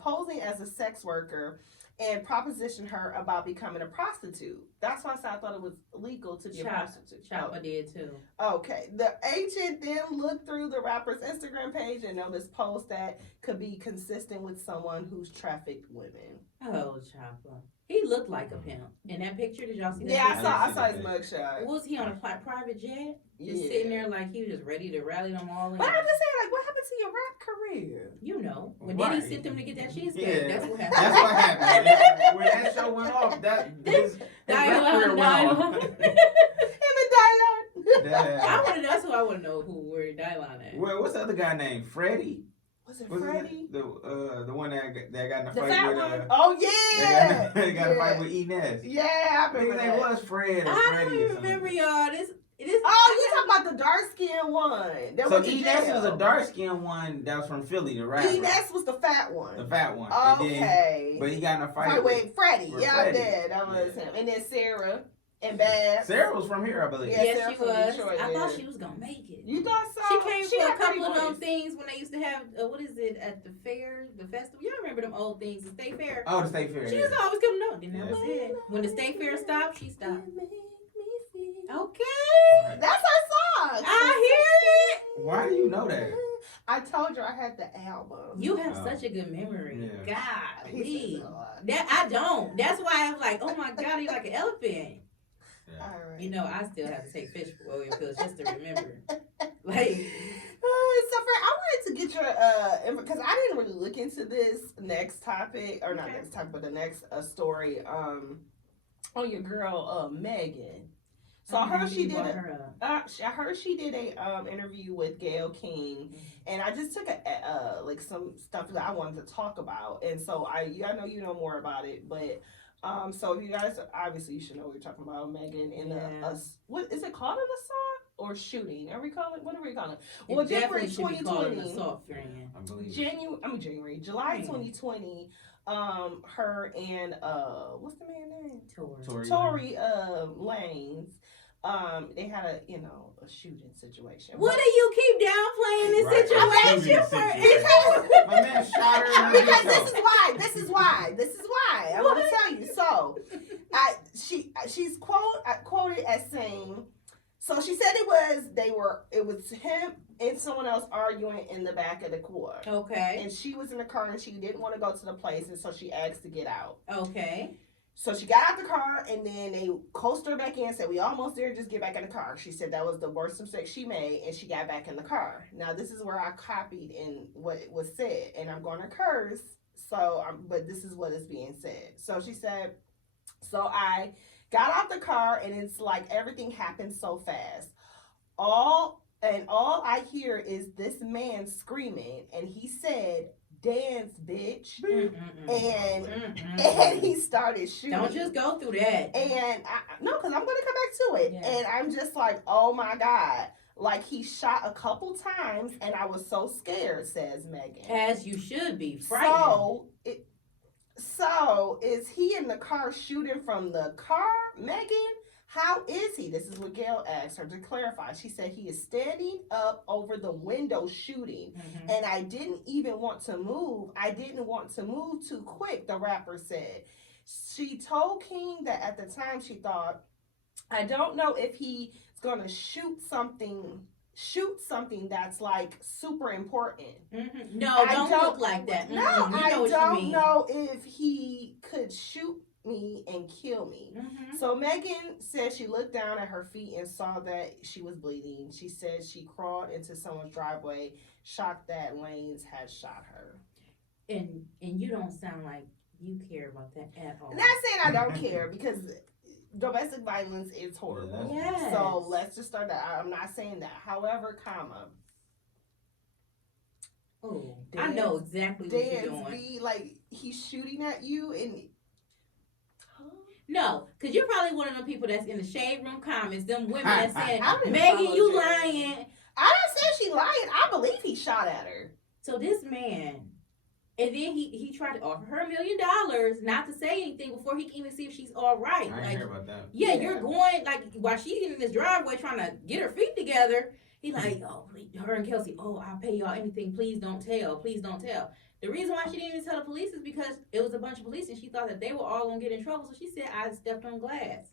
posing as a sex worker and propositioned her about becoming a prostitute. That's why I thought it was legal to be a prostitute. Chopper did too. Okay. The agent then looked through the rapper's Instagram page and noticed posts that could be consistent with someone who's trafficked women. Oh, Chopper. He looked like a pimp. In that picture, did y'all see that? Yeah, picture? I saw his mugshot. Was he on a private jet? Just Yeah. sitting there like he was just ready to rally them all in. But I'm just saying, like, what happened to your rap career? You know, when Right. Diddy sent them to get that cheesecake, Yeah, that's what happened. That's what happened. When that show went off, his rap career went off. And the dialogue. That's who I want to know who where Dylon at. Well, what's the other guy named? Freddie? Was it What's his Freddie? name? The one that got in the The fight fat with one? Oh, yeah. they got in a fight with Inez. Yeah, I I think remember his name that. was Fred or I Freddie. don't or even something. remember y'all. This Oh, you talking about the dark skinned one? That So went to Inez jail. was a dark skinned one that was from Philly, the rapper. Inez was the fat one. The fat one. And then, Okay. but he got in a fight Fight with Freddie. with Yeah, Freddie. I did. That was Yeah. him. And then Sarah and Babs. Sarah was from here, I believe. Yeah. yes, Sarah she from was. Detroit, I thought yeah. she was gonna make it. You thought so? She came for a had pretty couple of them voice. things when they used to have what is it at the fair, the festival. Y'all remember them old things, the state fair? Oh, the state fair. She yeah. used to always come up, and that Yeah. was it. When the state fair stopped, she stopped. Okay, That's our song. I hear it. Why do you know that? I told you I had the album. You have Oh. such a good memory. Yeah. He Golly. said a lot. That I don't. That's why I was like, oh my God, you're like an elephant. Yeah. All right. You know, I still have to take fish oil pills just to remember. Like, So, Fred, I wanted to get your because I didn't really look into this next topic, or not Okay. next topic, but the next story on your girl Megan. So I heard she did I heard she did a interview with Gayle King, and I just took a like some stuff that I wanted to talk about, and so I know you know more about it, but so if you guys obviously you should know what you're talking about, Megan in Yeah. what is it called, an assault or shooting? Are we calling what are we calling? It Well, definitely January should be called an 2020. assault, friend. I believe. July Hmm. 2020. Her and what's the man's name? Tory Lanez. They had a shooting situation. What do you keep downplaying this Right. situation I'm for? shooting My man shot her in the Because show. this is why. I want to tell you. So, she's quoted as saying, so she said it was him and someone else arguing in the back of the car. Okay. And she was in the car and she didn't want to go to the place, and so she asked to get out. Okay. So she got out the car, and then they coasted her back in and said, we almost there, just get back in the car. She said that was the worst mistake she made, and she got back in the car. Now, this is where I copied in what was said, and I'm going to curse, but this is what is being said. So she said, so I got out the car, and it's like everything happened so fast. All I hear is this man screaming, and he said, dance, bitch. And he started shooting. Don't just go through that. And no, because I'm going to come back to it. Yeah. And I'm just like, oh my God. Like, he shot a couple times, and I was so scared, says Megan. As you should be. Frightened. So is he in the car shooting from the car, Megan? How is he? This is what Gayle asked her to clarify. She said he is standing up over the window shooting. Mhm. And I didn't even want to move. I didn't want to move too quick, the rapper said. She told King that at the time she thought, I don't know if he's going to shoot something that's like super important. Mhm. No, don't look like that. No, Mhm. You I know what you don't mean. know if he could shoot me and kill me. Mhm. So Megan said she looked down at her feet and saw that she was bleeding. She said she crawled into someone's driveway, shocked that Lanez had shot her. And you don't sound like you care about that at all. Not saying I don't care, because domestic violence is horrible. Yes. So let's just start that. I'm not saying that. However, Oh, I know exactly what you're doing. be like he's shooting at you and. No, because you're probably one of the people that's in the shade room comments, them women that saying, I didn't Megan, follow you Jay. lying. I didn't say she lying. I believe he shot at her. So this man, and then he tried to offer her $1 million not to say anything before he can even see if she's all right. I Like, ain't hear about that. yeah, Yeah. you're going, like, while she's in this driveway trying to get her feet together, he like, oh, please, her and Kelsey, oh, I'll pay y'all anything. Please don't tell. Please don't tell. The reason why she didn't even tell the police is because it was a bunch of police and she thought that they were all gonna get in trouble. So she said, I stepped on glass.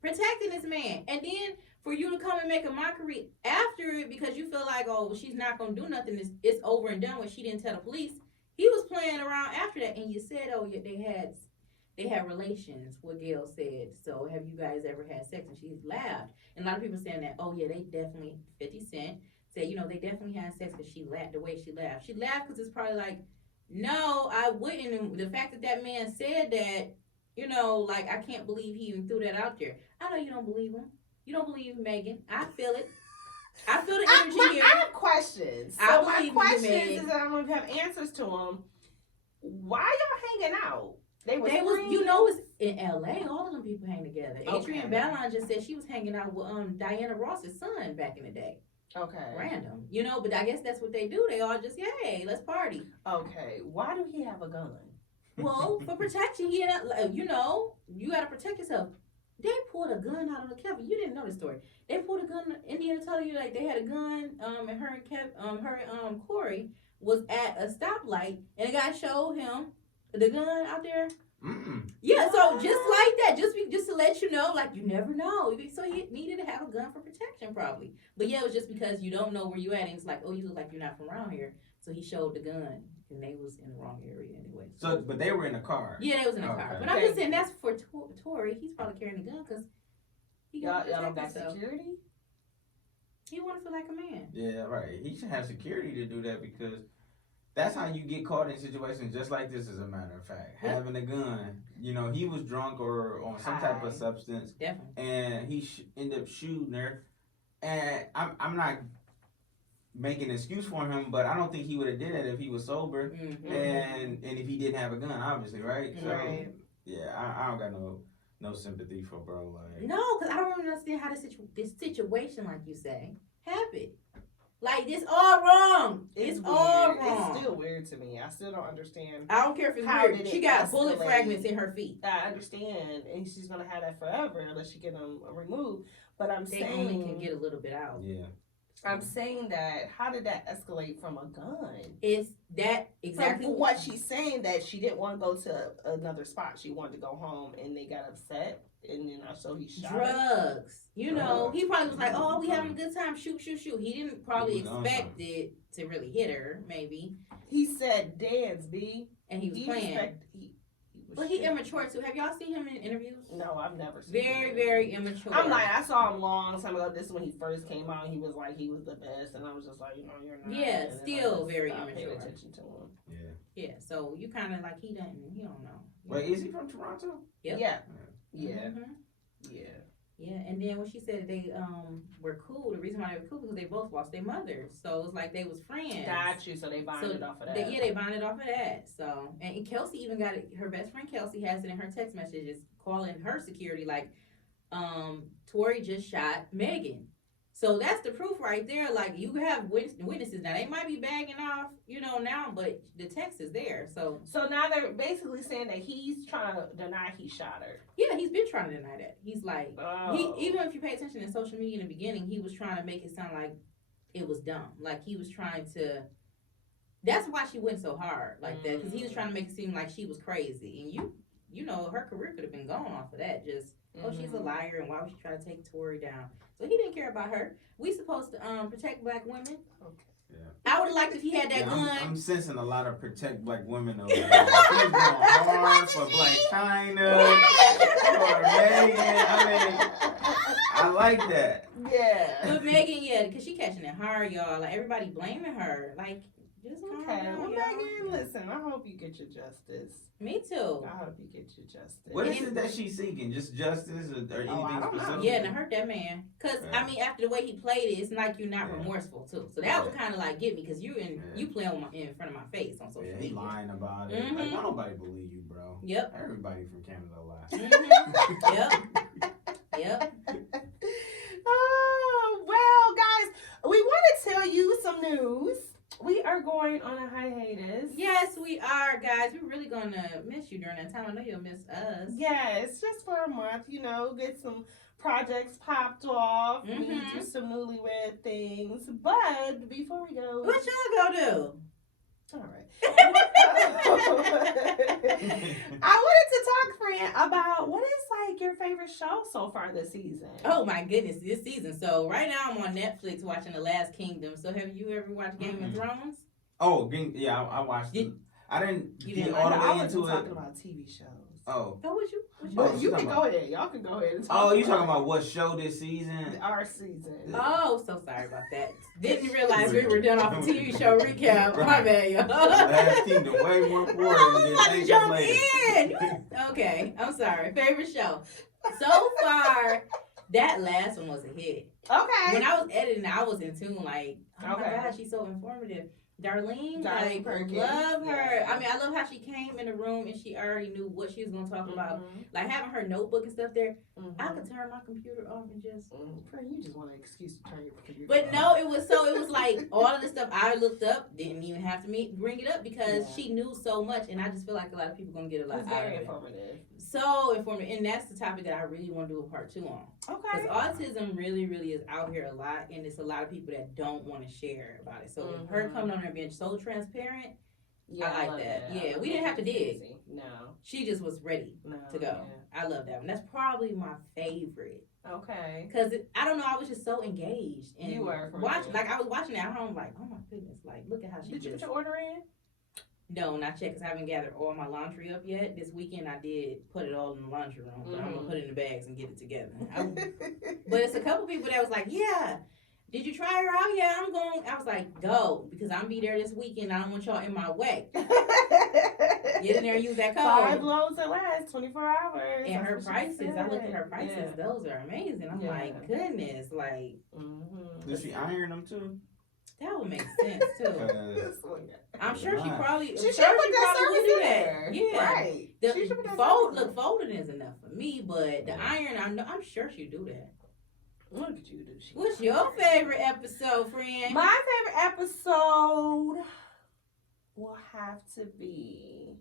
Protecting this man. And then for you to come and make a mockery after it because you feel like, oh, well, she's not gonna do nothing, it's over and done when she didn't tell the police. He was playing around after that, and you said, oh, yeah, they had relations, what Gail said. So have you guys ever had sex? And she laughed. And a lot of people saying that, oh yeah, they definitely, 50 Cent said, they definitely had sex because she laughed the way she laughed. She laughed because it's probably like, no, I wouldn't. And the fact that man said that, like, I can't believe he even threw that out there. I know you don't believe him. You don't believe Megan. I feel it. I feel the energy here. I have questions. So my questions is that I'm going to have answers to them. Why y'all hanging out? They was it's in LA. All of them people hang together. Okay. Adrienne Ballon just said she was hanging out with Diana Ross's son back in the day. Okay. Random, but I guess that's what they do. They all just, hey, let's party. Okay. Why do he have a gun? Well, for protection, you got to protect yourself. They pulled a gun out of the Kevin. You didn't know the story. They pulled a gun. Indiana tell you like they had a gun. And her and Corey was at a stoplight, and the guy showed him the gun out there. Mm-mm. Yeah, so just like that, just to let you know, like you never know. So he needed to have a gun for protection, probably. But yeah, it was just because you don't know where you at, and it's like, oh, you look like you're not from around here. So he showed the gun, and they was in the wrong area anyway. So, but they were in a car. Yeah, they was in a car. But I'm just saying that's for Tory. He's probably carrying a gun because he got y'all don't got security. He want to feel like a man. Yeah, right. He should have security to do that because that's how you get caught in situations just like this. As a matter of fact, having a gun. He was drunk or on some type of substance. Definitely. And he ended up shooting her. And I'm not making an excuse for him, but I don't think he would have did that if he was sober and if he didn't have a gun, obviously, right? So, yeah, I don't got no sympathy for bro. Like, no, because I don't understand how this situation, like you say, happened. Like, it's all wrong. It's all wrong. It's still weird to me. I still don't understand. I don't care if it's weird. She got bullet fragments in her feet. I understand, and she's gonna have that forever unless she get them removed. But they only can get a little bit out. Yeah. I'm saying that. How did that escalate from a gun? It's that exactly what she's saying, that she didn't want to go to another spot. She wanted to go home, and they got upset, and then so he shot drugs. He probably was like, "Oh, we having a good time. Shoot." He didn't probably expect it to really hit her. Maybe he said, "Dance, B," and he was playing. But he immature too. Have y'all seen him in interviews? No, I've never seen him. Very immature. I'm like, I saw him long time ago. This is when he first came out. He was like, he was the best, and I was just like, you're not. Yeah, still very immature. Pay attention to him. Yeah. So you kind of like he don't know. Wait, is he from Toronto? Yep. Yeah. Yeah, and then when she said they were cool, the reason why they were cool because they both lost their mothers, so it's like they was friends. Got you. So they bonded off of that. They bonded off of that. So and Kelsey even got it. Her best friend Kelsey has it in her text messages, calling her security like, Tory just shot Megan. So that's the proof right there. Like you have witnesses now. They might be bagging off, now, but the text is there. So now they're basically saying that he's trying to deny he shot her. Yeah, he's been trying to deny that. He's like, even if you pay attention in social media in the beginning, he was trying to make it sound like it was dumb. Like he was trying to. That's why she went so hard like that, because he was trying to make it seem like she was crazy, and her career could have been gone off of that. Just she's a liar, and why would she try to take Tory down? So he didn't care about her. We supposed to protect black women. Okay. Yeah. I would have liked if he had that gun. I'm sensing a lot of protect black women over there. He's going hard for Black China, for Megan. I like that. Yeah. But Megan, because she catching it hard, y'all. Like everybody blaming her. Like, just calm down, well, y'all. Megan, listen, I hope you get your justice. Me too. I hope you get your justice. What is it that she's seeking? Just justice or anything specific? Yeah, to hurt that man. Because, after the way he played it, it's like you're not remorseful, too. So that would kind of like get me, because you play in front of my face on social media. He lying about it. Like, nobody believe you, bro. Yep. Everybody from Canada lies. Yep. Oh, well, guys, we want to tell you some news. We are going on a hiatus. Yes, we are, guys. We're really going to miss you during that time. I know you'll miss us. Yes, just for a month, get some projects popped off. We do some newlywed things. But before we go... What y'all gonna do? All right. I wanted to talk, friend, about what is like your favorite show so far this season. Oh my goodness, this season. So right now I'm on Netflix watching The Last Kingdom. So have you ever watched Game of Thrones? Oh, yeah, I watched it. I didn't get all the I way wasn't into it. talking about TV shows. Oh. Oh, what you? But Oh, you you can talking go ahead. Y'all can go ahead and talk. Oh, you talking about what show this season? Our season. Oh, so sorry about that. Didn't realize we were done off a TV show recap. My bad, y'all. Last Kingdom, way more I important was than about to things jump later. in. Okay, I'm sorry. Favorite show. So far, that last one was a hit. Okay. When I was editing, I was in tune. Like, oh Okay. my God, she's so informative. Darlene, Darlene like, Perkins. love her. Yeah. I mean, I love how she came in the room and she already knew what she was gonna talk about. Mhm. Like having her notebook and stuff there, Mhm. I could turn my computer off and just. Friend, you just want an excuse to turn your computer But off. no, it was like all of the stuff I looked up didn't even have to bring it up because Yeah. she knew so much, and I just feel like a lot of people gonna get a lot It's out of very it. informative. So informative, and that's the topic that I really want to do a part 2 on. Okay. Because autism really, really is out here a lot, and it's a lot of people that don't want to share about it. So her coming on there being so transparent, Yeah, I like love that. I Yeah, love we didn't have to dig. transparency. No. she just was ready No. to go. I love that one. That's probably my favorite. Yeah. Okay. Because I don't know, I was just so engaged. And You were, for watching, real. like I was watching it at home, like, oh my goodness, like look at how she Did you just. put your order in? No, not yet, because I haven't gathered all my laundry up yet. This weekend I did put it all in the laundry room, but I'm gonna put it in the bags and get it together. But it's a couple people that was like, yeah, did you try her out? Yeah, I'm going. I was like, go, because I'm be there this weekend. I don't want y'all in my way. Get in there and use that code. 5 loads at last, 24 hours. And her That's what she prices, I looked at her said. prices, Yeah. those are amazing. I'm Yeah. like, goodness, like, Does she iron them too? that would make sense too. This one. I'm sure she Right. probably, She I'm should sure put she that probably would service do in that. there. Yeah. Right. The She should put that fold, service in look, folding is enough for me, but the iron, I'm sure she'd do that. Look at you do. What's your favorite episode, friend? My favorite episode will have to be.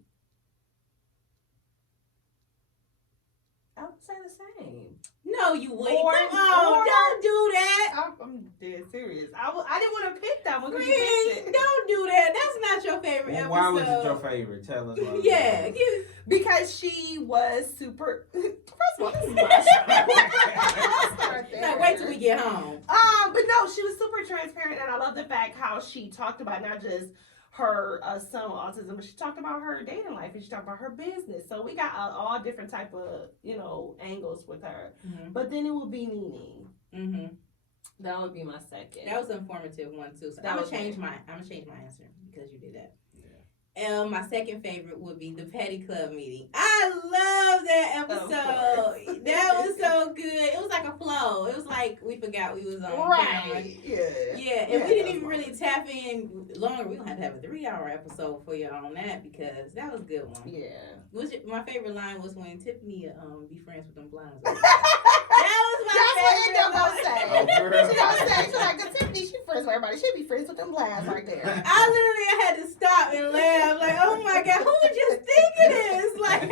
I would say the same. No, you wouldn't. Or- Come on, or- don't do that. I'm dead serious. I didn't want to pick that one because you Friend, picked it. don't do that. That's not your favorite Well, episode. why was it your favorite? Tell us why. Yeah, Because she was super. First of all, this is my show. I'll start there. like, wait till we get home. But no, she was super transparent, and I love the fact how she talked about not just her son with autism, but she talked about her dating life and she talked about her business. So we got all different type of angles with her. Mm-hmm. But then it will be Nene. Mm-hmm. That would be my second. That was an informative one too. So That I'm was gonna change good. my answer because you did that. My second favorite would be the Petty Club meeting. I love that episode. That was so good. It was like a flow. It was like we forgot we was on camera. right. Yeah. Yeah, and we didn't even really tap in longer. We're going to have a 3-hour episode for y'all on that because that was a good one. Yeah. My favorite line was when Tiffany be friends with them blinds. That's That was my what Endo favorite gonna line. say. She gonna say, she's like, 'cause Tiffany, she friends with everybody. She be friends with them blast right there. I literally had to stop and laugh. Like, oh my God, who would just think it is? Like,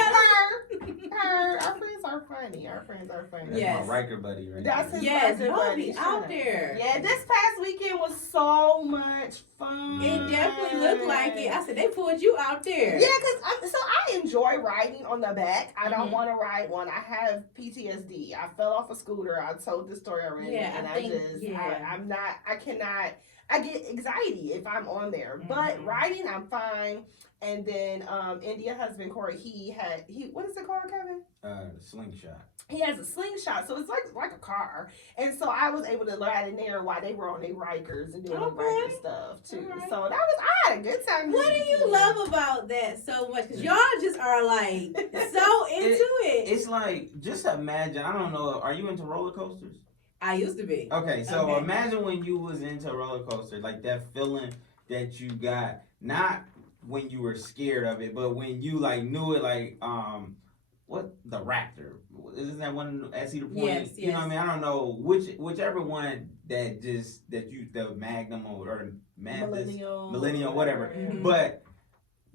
Our friends are funny. Our friends are funny. That's Yes. my Riker buddy right That's there. his yes, Riker he'll buddy. be Shut out up. there. Yeah, this past weekend was so much fun. It definitely looked like it. I said, they pulled you out there. Yeah, because I enjoy riding on the back. I don't Mhm. want to ride one. I have PTSD. I fell off a scooter. I told this story already. Yeah, and I think- I get anxiety if I'm on there. But Mhm. riding, I'm fine. And then India husband Corey, what is it called, Kevin? Slingshot. He has a slingshot, so it's like a car. And so I was able to ride in there while they were on their Rikers and doing their Okay. Riker stuff too. Alright. So I had a good time. What do you love about that so much? Because y'all just are like so into it. It's like, just imagine, I don't know, are you into roller coasters? I used to be. Okay, so Okay. imagine when you was into a roller coaster, like that feeling that you got, not when you were scared of it, but when you like knew it, like what the Raptor, isn't that one at Cedar Point? Yes, You know what I yes. mean? I don't know whichever one that the Magnum or Mantis, Millennial, whatever. Mhm. But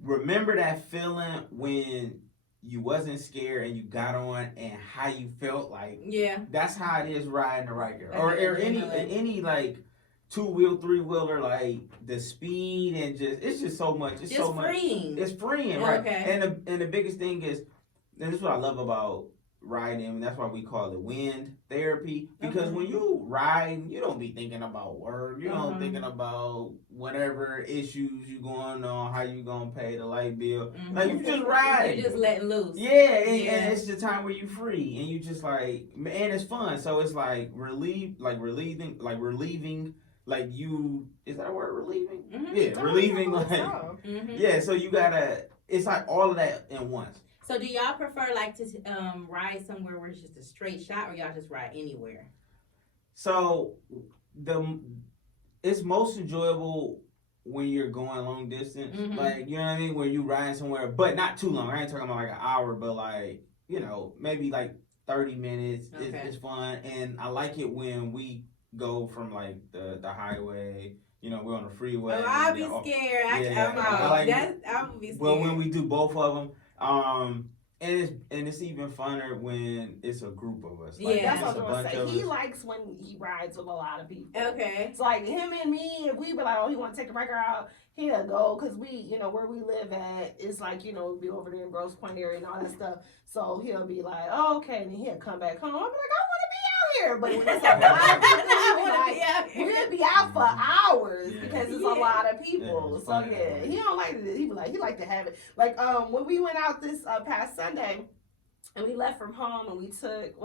remember that feeling when you wasn't scared and you got on and how you felt like. Yeah. That's how it is riding the Riker, Like or the any adrenaline. any like 2-wheel, 3-wheeler, like the speed and it's just so much. It's just so much. freeing. It's freeing, right? Okay. And the biggest thing is, and this is what I love about riding, and that's why we call it wind therapy. Because when you ride, you don't be thinking about work. You don't thinking about whatever issues you going on, how you gonna pay the light bill. Like you just ride. You just letting loose. Yeah, and it's the time where you free and you just like, and it's fun. So it's like relieving. Like you, is that a word, relieving? Yeah, relieving. Like, yeah. So you gotta. It's like all of that in once. So do y'all prefer like to ride somewhere where it's just a straight shot, or y'all just ride anywhere? So it's most enjoyable when you're going long distance, like you know what I mean, where you riding somewhere, but not too long. I ain't talking about like an hour, but like maybe like 30 minutes. Okay. It's fun, and I like it when we go from like the highway. We're on the freeway. Oh, I'll be scared. I'm out. I would be scared. Well, when we do both of them, and it's even funner when it's a group of us. Like, that's what I was gonna say. He likes when he rides with a lot of people. Okay. It's like him and me. If we be like, oh, he want to take the record out, he'll go because we, where we live at, it's like be over there in Grosse Pointe area and all that stuff. So he'll be like, oh, okay, and then he'll come back home. I'll be like, I want to be out here, but when it's a lot of people, we'll be out for hours because it's a lot of people. So yeah, he don't like it. He like to have it. Like when we went out this past Sunday, and we left from home and we took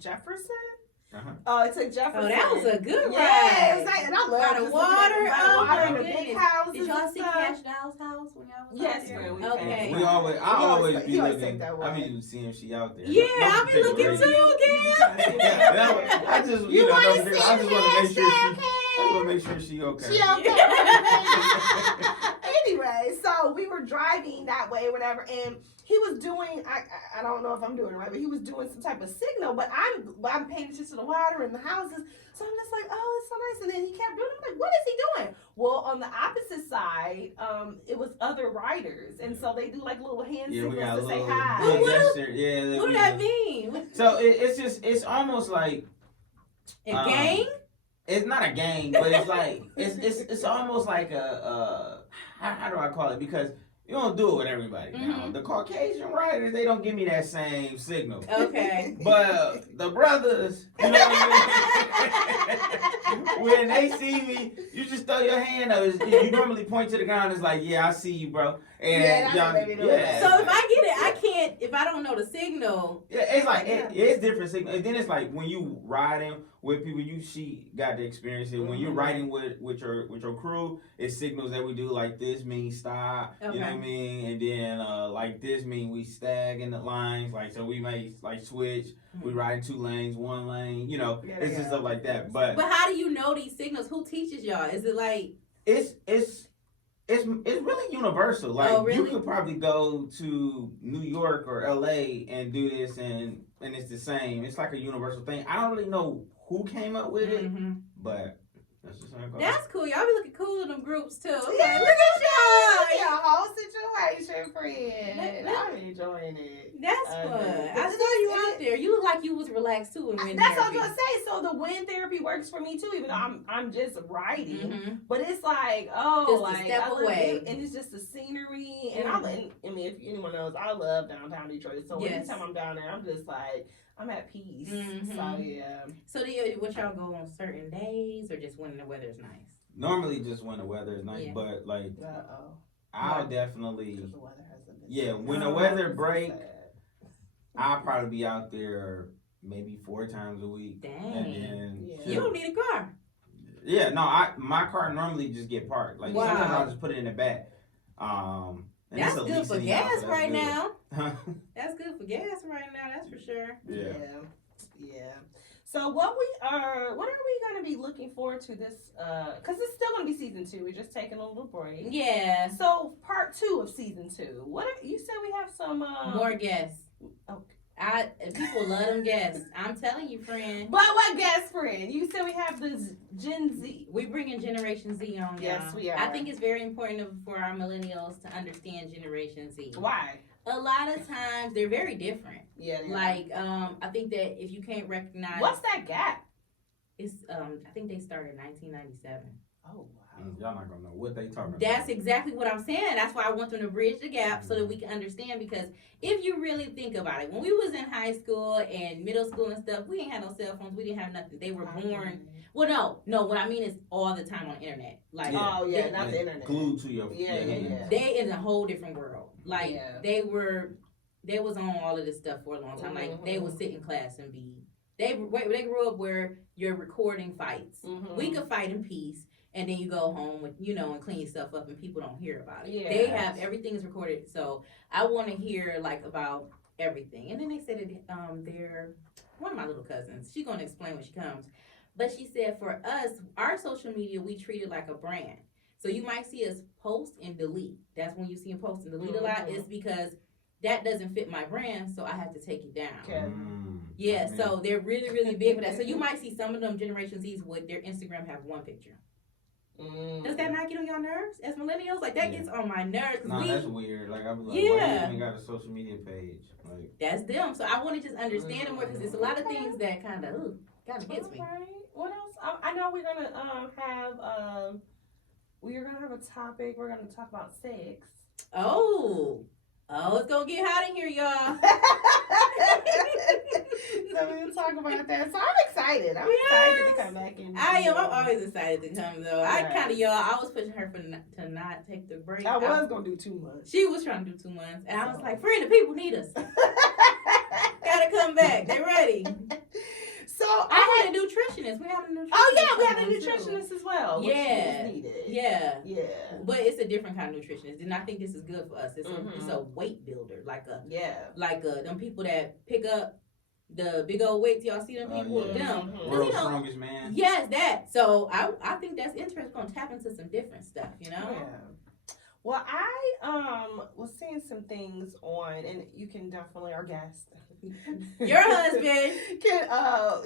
Jefferson. It took Jefferson. Oh, that was a good ride. Yeah, it was and I love the water. Water in the big houses. Did y'all see Cash Doll's house when y'all was yes, out there? man. Okay. I always be looking. I be seeing if she out there. Yeah, I be looking too, again. I just, I just want to make sure she okay. She okay. Anyway, so we were driving that way, whatever, and he was doing. I don't know if I'm doing it right, but he was doing some type of signal. But I'm paying attention to the water and the houses, so I'm just like, oh, it's so nice. And then he kept doing it. I'm like, what is he doing? Well, on the opposite side, it was other riders, and so they do like little hand signals to say hi. Little gesture. Yeah. What do that mean? So it's almost like a gang. It's not a gang, but it's like it's almost like a how do I call it? Because you don't do it with everybody now. The Caucasian riders, they don't give me that same signal. Okay. But the brothers, you know what I mean? When they see me, you just throw your hand up. You normally point to the ground. It's like, yeah, I see you, bro. And that's what they be doing. So if I get it, I can't. If I don't know the signal. Yeah, it's like it's different signal. And then it's like when you riding with people, she got to experience it. When you're riding with your crew, it signals that we do like this means stop. Okay. You know what I mean? And then like this means we stag in the lines. Like so we may like switch. We ride in 2 lanes, 1 lane. It's just stuff like that. But how do you know these signals? Who teaches y'all? Is it like it's really universal. Like you could probably go to New York or LA and do this and it's the same. It's like a universal thing. I don't really know who came up with it, but that's just how it goes. That's cool. Y'all be looking cool in them groups too. Yeah, look at y'all. Yeah, whole situation, friend. I'm enjoying it. That's fun. I saw you out there. You look like you was relaxed too in wind That's therapy. what I was gonna say. So the wind therapy works for me too, even though I'm just riding. But it's like, just like a step away, and it's just the scenery. And I mean, if anyone knows, I love downtown Detroit. So anytime I'm down there, I'm just like, I'm at peace. So yeah. So what y'all go on certain days or just when the weather's nice? Normally just when the weather is nice, but like I'll definitely when the weather break, I'll probably be out there maybe 4 times a week. Dang. And then you don't need a car. Yeah, no, my car normally just get parked. Like sometimes I'll just put it in the back. That's good for gas right now. That's good for gas right now. That's for sure. Yeah. So what are we going to be looking forward to this? Because it's still going to be season 2. We're just taking a little break. Yeah. So part 2 of season 2. You said we have some more guests. Okay. People love them guests. I'm telling you, friend. But what guest, friend? You said we have this Gen Z. We bringing Generation Z on. Yes, we are. I think it's very important for our millennials to understand Generation Z. Why? A lot of times they're very different. Yeah. Like I think that if you can't recognize, what's that gap? It's I think they started in 1997. Oh, wow. Y'all not gonna know what they talking That's about. exactly what I'm saying. That's why I want them to bridge the gap so that we can understand. Because if you really think about it, when we was in high school and middle school and stuff, we didn't have no cell phones. We didn't have nothing. They were born. Well, no. What I mean is all the time on the internet. Like, Oh, yeah, they, not the internet. Glued to your Yeah. they in a whole different world. Like Yeah. they was on all of this stuff for a long time. Like they would sit in class and they grew up where you're recording fights. Mhm. We could fight in peace, and then you go home with and clean yourself up, and people don't hear about it. Yes. They have everything is recorded, so I want to hear like about everything. And then they said that they're one of my little cousins. She's gonna explain when she comes, but she said for us, our social media we treat it like a brand. So you might see us post and delete. That's when you see them post and delete a lot. It's because that doesn't fit my brand, so I have to take it down. Okay. Yeah, so they're really, really big for that. So you might see some of them Generation Z's with their Instagram have one picture. Does that not get on your nerves as millennials? Like that gets on my nerves. Nah, that's weird. Like I was like, why you even got a social media page? Like that's them. So I want to just understand them more because there's a lot of things that kind of gets me. Right. What else? I know we're gonna have a topic. We're gonna talk about sex. Oh, it's gonna get hot in here, y'all. So we'll talk about that. So I'm excited. I'm excited to come back and. I am. I'm always excited to come though. Yes. I kind of I was pushing her to not take the break. I was gonna do 2 months. She was trying to do 2 months, and I was like, "Friend, the people need us. Gotta come back. They ready." So I had a nutritionist. We have a nutritionist. Oh yeah, we have a coming, too. nutritionist as well. Which Yeah. is needed. Yeah. Yeah. But it's a different kind of nutritionist, and I think this is good for us. It's a weight builder, like them people that pick up the big old weights. Y'all see them people? Yeah. Them. World's strongest man. Yes, that. So I think that's interesting. We're gonna tap into some different stuff, Yeah. Well, I was seeing some things on, and you can definitely, our guest, your husband can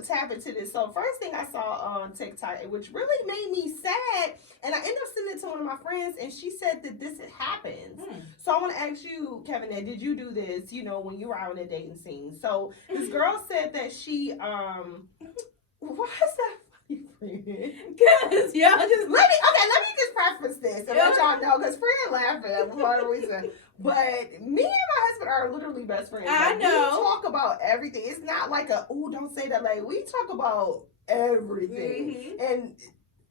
tap into this. So first thing I saw on TikTok, which really made me sad, and I ended up sending it to one of my friends, and she said that this happens. So I want to ask you, Kevin, did you do this? When you were out in the dating scene. So this girl said that she why is that? Because y'all just let me just preface this and let y'all know, because Fred laughing for no reason. But me and my husband are literally best friends. I know. We talk about everything. It's not like don't say that. Like, we talk about everything and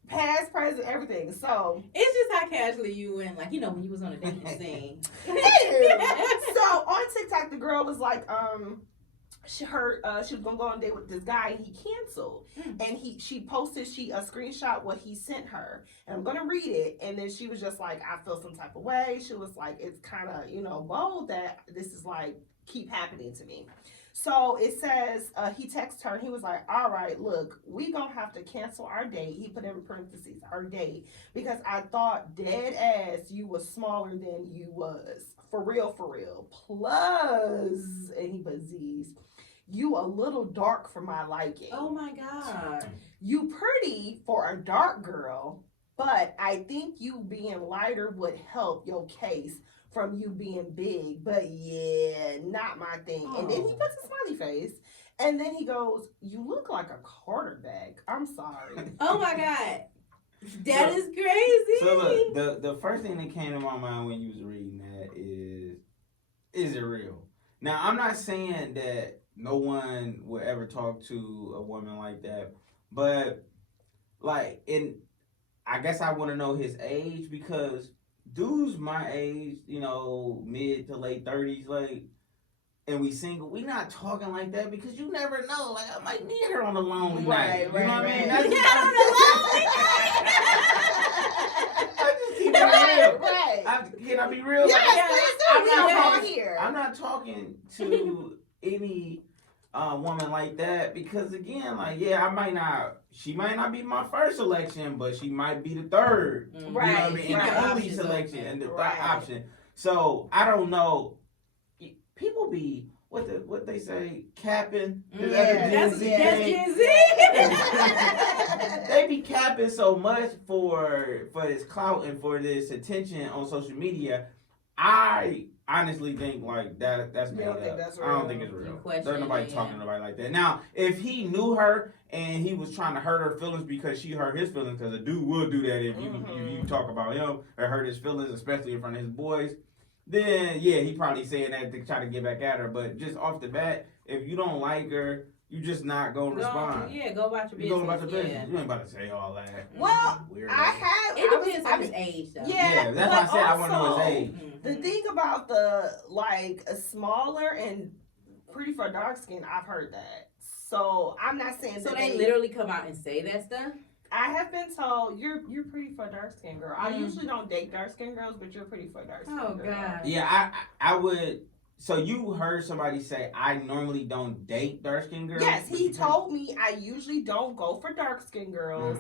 past, present, everything. So it's just how casually you went, like when you was on a dating scene. So on TikTok, the girl was like, she was gonna go on a date with this guy, and he canceled. And she posted a screenshot what he sent her, and I'm gonna read it. And then she was just like, I feel some type of way. She was like, it's kind of bold that this is like keep happening to me. So it says he texted her, and he was like, all right, look, we gonna have to cancel our date. He put in parentheses our date, because I thought dead ass you was smaller than you was. For real. Plus, and he put Z's, you a little dark for my liking. Oh my God. You pretty for a dark girl, but I think you being lighter would help your case from you being big. But yeah, not my thing. And then he puts a smiley face. And then he goes, you look like a quarterback. I'm sorry. Oh my God. That is crazy. So look, the first thing that came to my mind when you was reading that is it real? Now, I'm not saying that no one would ever talk to a woman like that, but like, I guess I want to know his age, because dudes my age, mid to late 30s, like, and we single, we not talking like that, because you never know. Like, I might need her on a lonely night. You know what I mean? That's just on a lonely night. Right. Can I be real? Yes, I'm not talking to any woman like that, because again, like, she might not be my first selection, but she might be the third. Right. You know what I mean? And the only selection and the option. So I don't know. People be what they say, capping. That's Gen Z. They be capping so much for this clout and for this attention on social media. I honestly think like that's You made don't think up. that's I don't real? think it's You real. question There's nobody it, talking to yeah. nobody like that. Now, if he knew her and he was trying to hurt her feelings because she hurt his feelings, because a dude will do that if you talk about him or hurt his feelings, especially in front of his boys, then yeah, he probably saying that to try to get back at her. But just off the bat, if you don't like her, you just not gonna respond. Go about your business. You go about your business. Yeah. You ain't about to say all that. Well, Weirdo. It depends on his age, though. Yeah, that's why I said I want to know also, his age. The thing about the like a smaller and pretty for dark skin, I've heard that. So I'm not saying So that they literally come out and say that stuff. I have been told you're pretty for a dark skinned girl. I usually don't date dark skinned girls, but you're pretty for a dark skinned girl. Oh God. Yeah, I would. So you heard somebody say I normally don't date dark skinned girls? Yes, he told me I usually don't go for dark skinned girls,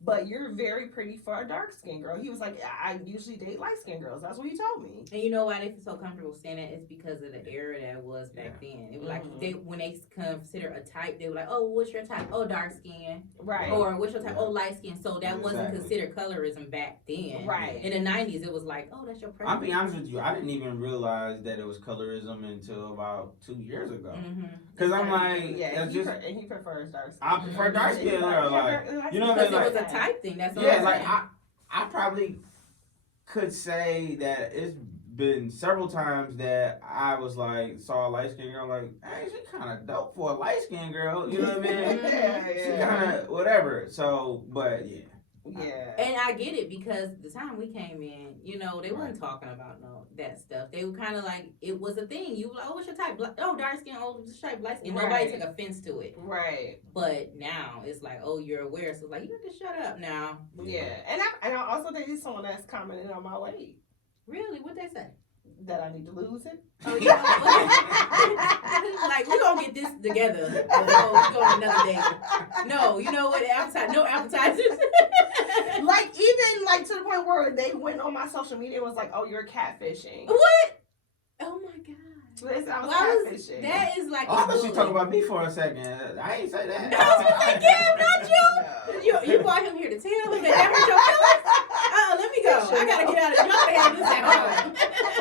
but you're very pretty for a dark skinned girl. He was like, I usually date light skinned girls. That's what he told me. And you know why they feel so comfortable saying that? It's because of the era that was back then. It was like when they consider a type, they were like, "Oh, what's your type? Oh, dark skin." Right. Or what's your type? Oh, light skin. So that wasn't considered colorism back then. Right. In the 90s, it was like, "Oh, that's your preference." I'll be honest with you. I didn't even realize that it was colorism until about 2 years ago. Because I'm like, yeah, that's he prefers dark skin. I prefer dark skin. Like, you know what I Because mean? it was Like, a type thing. That's all yeah, I'm like saying. I probably could say that it's been several times that I was like saw a light skinned girl like, hey, she kind of dope for a light skinned girl. You know what I mean? Yeah. She kind of whatever. So, but yeah. Yeah. And I get it because the time we came in, you know, they weren't talking about that stuff. They were kind of like, it was a thing. You were like, oh, what's your type? Oh, dark skin. Oh, what's your type? Light skin. Nobody took offense to it. Right. But now it's like, oh, you're aware. So it's like, you have to shut up now. Yeah. And I also dated someone that's commented on my weight. Really? What'd they say? That I need to lose it. Oh, yeah. Like, we're going to get this together. Oh, we're going another day. No, you know what? No appetizers. Like, even like to the point where they went on my social media and was like, oh, you're catfishing. What? Oh, my God. I was catfishing. That is like Oh, I thought she was talking about me for a second. I ain't say that. No, Kim, not you. You brought him here to tell him that hurt your feelings? Let me go. I gotta get out of this. Y'all gotta have this at home.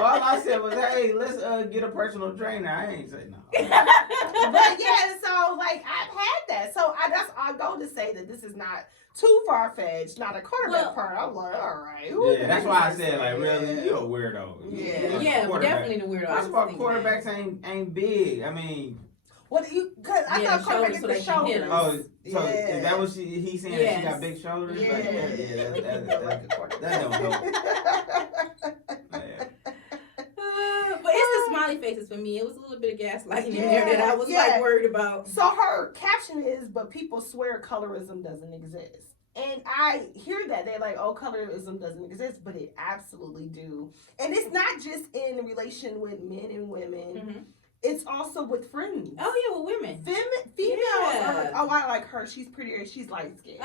All I said was, hey, let's get a personal trainer. I ain't say no. But yeah, so like I've had that. So that's I go to say that this is not too far fetched, not a quarterback part. I'm like, all right. Yeah, that's why I said like, really, you a weirdo. Yeah, but definitely the weirdo. First of all, quarterbacks ain't big. I mean. What do you? Because I thought quarterback is the shoulders. Oh, so is that what he's saying? Yes. She got big shoulders. Yeah, that don't help. But it's the smiley faces for me. It was a little bit of gaslighting in there that I was like worried about. So her caption is, "But people swear colorism doesn't exist." And I hear that they're like, "Oh, colorism doesn't exist," but it absolutely do. And it's not just in relation with men and women. Mm-hmm. It's also with friends. Oh yeah, with women. Females are like, oh, I like her. She's prettier. She's light skinned.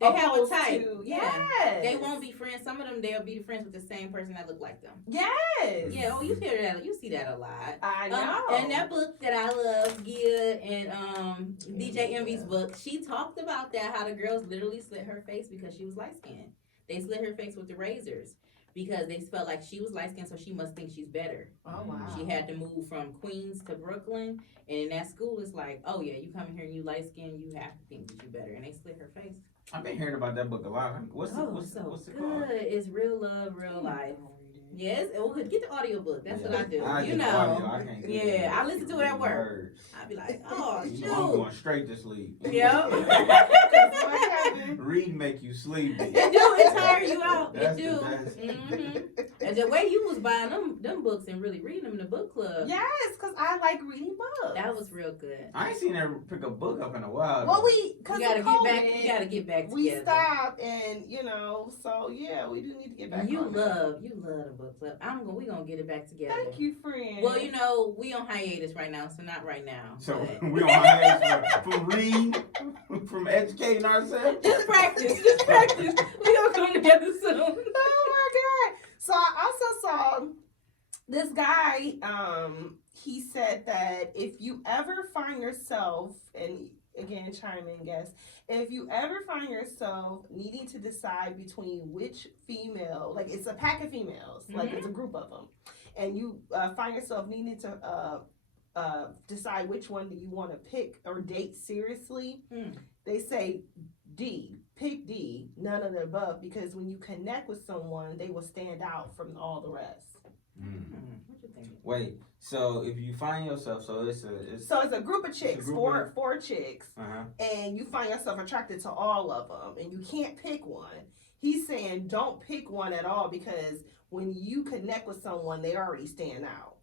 They have a type. Yes. They won't be friends. Some of them they'll be friends with the same person that look like them. Yes. Yeah. Oh, you hear that? You see that a lot. I know. And that book that I love, Gia and DJ Envy's book, she talked about that. How the girls literally slit her face because she was light skinned. They slit her face with the razors because they felt like she was light skinned, so she must think she's better. Oh wow. She had to move from Queens to Brooklyn, and in that school, it's like, oh yeah, you come here and you light skinned, you have to think that you better, and they slit her face. I've been hearing about that book a lot. What's it called? It's Real Love, Real Life. Yes, get the audiobook. That's what I do. I listen to it at work. I be like, oh shoot. I'm going straight to sleep. Yep. Read make you sleepy. It do. It tire you out. That's it do. And the way you was buying them books and really reading them in the book club. Yes, because I like reading books. That was real good. I ain't seen her pick a book up in a while. Well, we gotta get back. We gotta get back together. We stopped, and so yeah, we do need to get back. You love the book club. We gonna get it back together. Thank you, friend. Well, we on hiatus right now, so not right now. So we on hiatus from reading, from educating ourselves. Just practice. We gonna come together soon. Oh my God. So I also saw this guy, he said that if you ever find yourself, and again, chime in, guys, if you ever find yourself needing to decide between which female, like it's a pack of females, like it's a group of them, and you find yourself needing to decide which one do you want to pick or date seriously, they say D. Pick D, none of the above, because when you connect with someone, they will stand out from all the rest. What you think? Wait, so if you find yourself, so it's a group of chicks, four chicks, and you find yourself attracted to all of them, and you can't pick one. He's saying don't pick one at all, because when you connect with someone, they already stand out.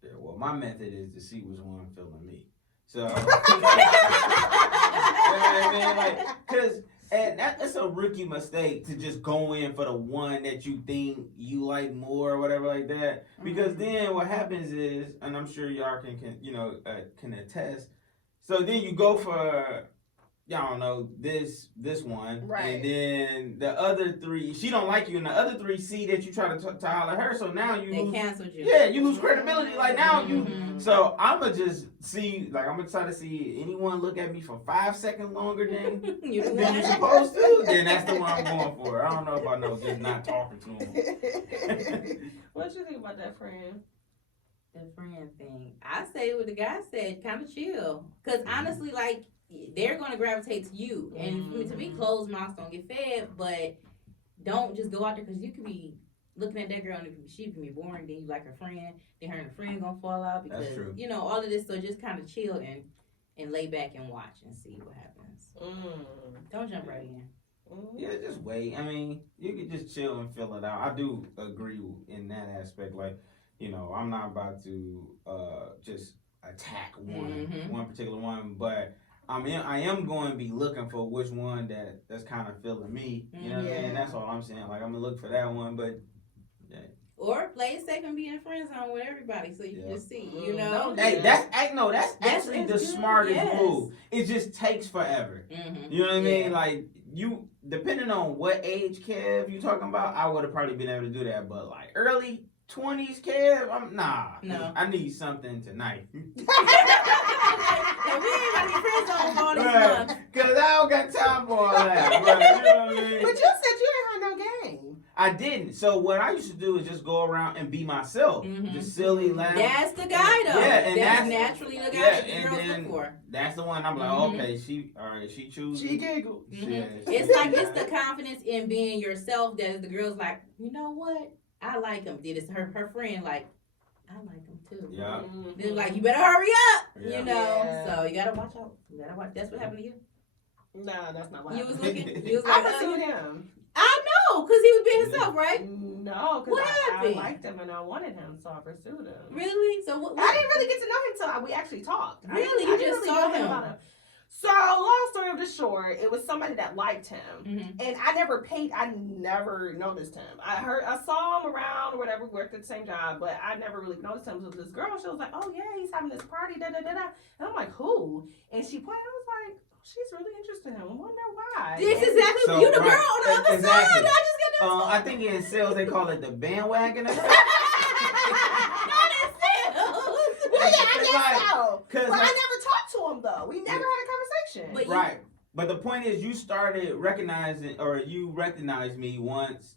Yeah, well, my method is to see which one feeling me. So, you know what I mean? Like, cause that's a rookie mistake to just go in for the one that you think you like more or whatever like that. Because then what happens is, and I'm sure y'all can attest. So then you go for, y'all don't know, this one, right? And then the other three, she don't like you, and the other three see that you try to holler at her. So now they canceled you. Yeah, you lose credibility. Like now you. So I'ma just see, like I'm gonna try to see anyone look at me for 5 seconds longer than you're supposed to. Then that's the one I'm going for. I don't know about just not talking to him. What you think about that, friend? The friend thing. I say what the guy said, kind of chill. Cause honestly, like, they're gonna gravitate to you, and to be closed mouths don't get fed. But don't just go out there, because you could be looking at that girl and she can be boring. Then you like her friend, then her and her friend gonna fall out because all of this. So just kind of chill and lay back and watch and see what happens. Don't jump right in. Yeah, just wait. I mean, you can just chill and feel it out. I do agree in that aspect. Like, I'm not about to just attack one particular one, but I am going to be looking for which one that's kind of feeling me. You know what I mean? That's all I'm saying. Like, I'm gonna look for that one, but or play it safe and be in a friend zone with everybody, so you can just see. Hey, that's actually the smartest move. It just takes forever. You know what I mean? Like, you, depending on what age Kev you talking about, I would have probably been able to do that. But like early 20s Kev, no. I need something tonight. We ain't gonna be friends on all these months. Cause I don't got time for all that. Right, you know what I mean? But you said you didn't have no game. I didn't. So what I used to do is just go around and be myself. Just silly, laugh. That's the guy though. Yeah, and that's naturally the guy that the girls look for. That's the one I'm like, okay, she chooses. She giggled. It's like, it's the confidence in being yourself that the girl's like, you know what? I like him. Did it's her friend like, I like him too. Yeah. Then like, you better hurry up. Yeah. So you gotta watch out. That's what happened to you. No, that's not what You happened. was looking. You was I like, pursued him. I know, because he was being himself, right? No, because I liked him and I wanted him, so I pursued him. Really? So what? I didn't really get to know him until we actually talked. Really? You just saw him? So, long story of the short, it was somebody that liked him, and I never noticed him. I saw him around or whatever, we worked at the same job, but I never really noticed him. So this girl, she was like, "Oh yeah, he's having this party, da da da da," and I'm like, "Who?" And she pointed. I was like, "She's really interested in him. I wonder why." This is exactly you, the girl on the other side. I just get this. I think in sales they call it the bandwagon effect. Not in sales. Well, yeah, I guess so. But like, I never talked to him though. We never had a conversation. But right. But the point is, you started recognizing, or you recognized me once.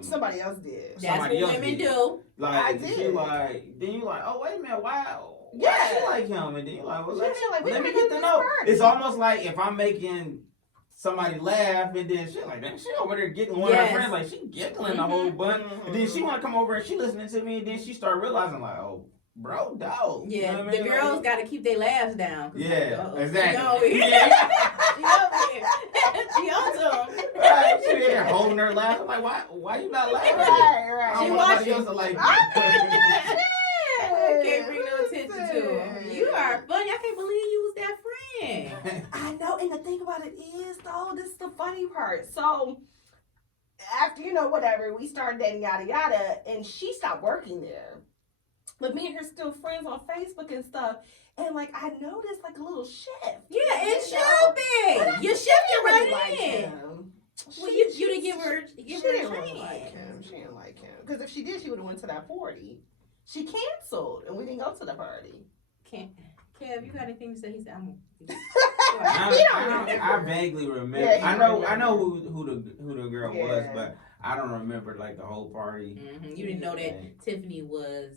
Somebody else did. That's what women do. Like, I did. Then you like, oh wait a minute, why Yeah. she like him? And then you like, well, let me get get to know. It's almost like if I'm making somebody laugh, and then she like, man, she over there getting one of her friends, like she giggling a whole bunch, and then she want to come over and she listening to me, and then she start realizing like, oh, bro, dog. Yeah, you know the girls got to keep their laughs down. Yeah, like, exactly. She over here. She over here. She on to him. Right, she there holding her laugh. I'm like, why you not laughing? Right. She watching. Else to like. I can't bring no attention to him. You are funny. I can't believe you was that friend. I know, and the thing about it is, though, this is the funny part. So, after, whatever, we started dating, yada, yada, and she stopped working there. But me and her still friends on Facebook and stuff. And, like, I noticed, like, a little shift. Yeah, it should be. You shifted right in. Well, you didn't give her a chance. She didn't like him. Because if she did, she would have went to that party. She canceled, and we didn't go to the party. Kev, you got anything to say? He said, I vaguely remember. Yeah, I know who the girl was, but I don't remember like the whole party. You didn't know that Tiffany was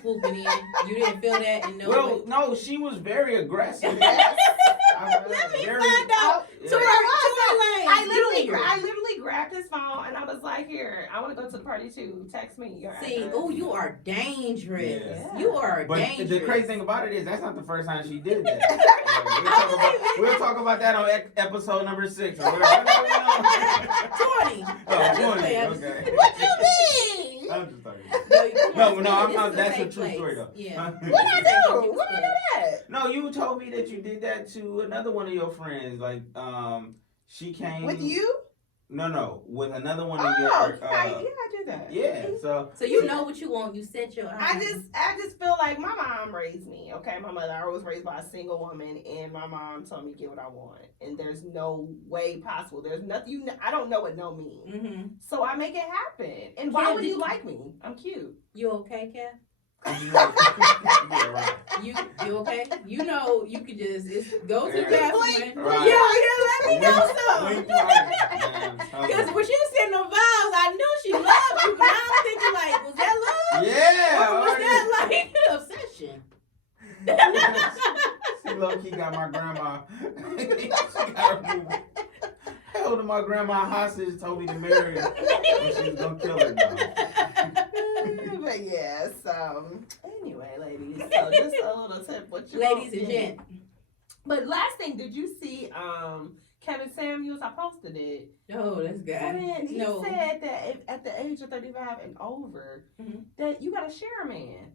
swooping in. You didn't feel that and know. Well, no, she was very aggressive. Yes. Let me find out. Yeah. I literally grabbed his phone and I was like, "Here, I want to go to the party too. Text me your See, address." oh, you are dangerous. Yeah. You are But dangerous. the crazy thing about it is that's not the first time she did that. We'll talk about that on episode number 6 or whatever. 20. Oh, 20. Okay. What you mean? I'm just talking. No, that's a true story though. Yeah. What I do? What did I do? No, you told me that you did that to another one of your friends. Like, she came With you? No, with another one of your. Yeah, I did that. Yeah, So you know what you want. You set your. I just feel like my mom raised me. Okay, my mother. I was raised by a single woman, and my mom told me get what I want. And there's no way possible. There's nothing. I don't know what no means. Mm-hmm. So I make it happen. And why Kev, would you like me? I'm cute. You okay, Kev? Yeah, right. You okay? You know you could just go to the Yeah. bathroom. Right. Yeah, let me know Wink, something. wink, Because when she was saying the vows, I knew she loved you, but I was thinking like, was that love? Yeah. Or was that like obsession? She low-key got my grandma. She got her held my grandma hostage, told me to marry her. But she was gonna kill her now. But yeah, so anyway, ladies. So just a little tip. What you Ladies want? and gents. But last thing, did you see Kevin Samuels? I posted it. Oh, this guy. Kevin, he No. said that if, at the age of 35 and over, Mhm. that you gotta share a man.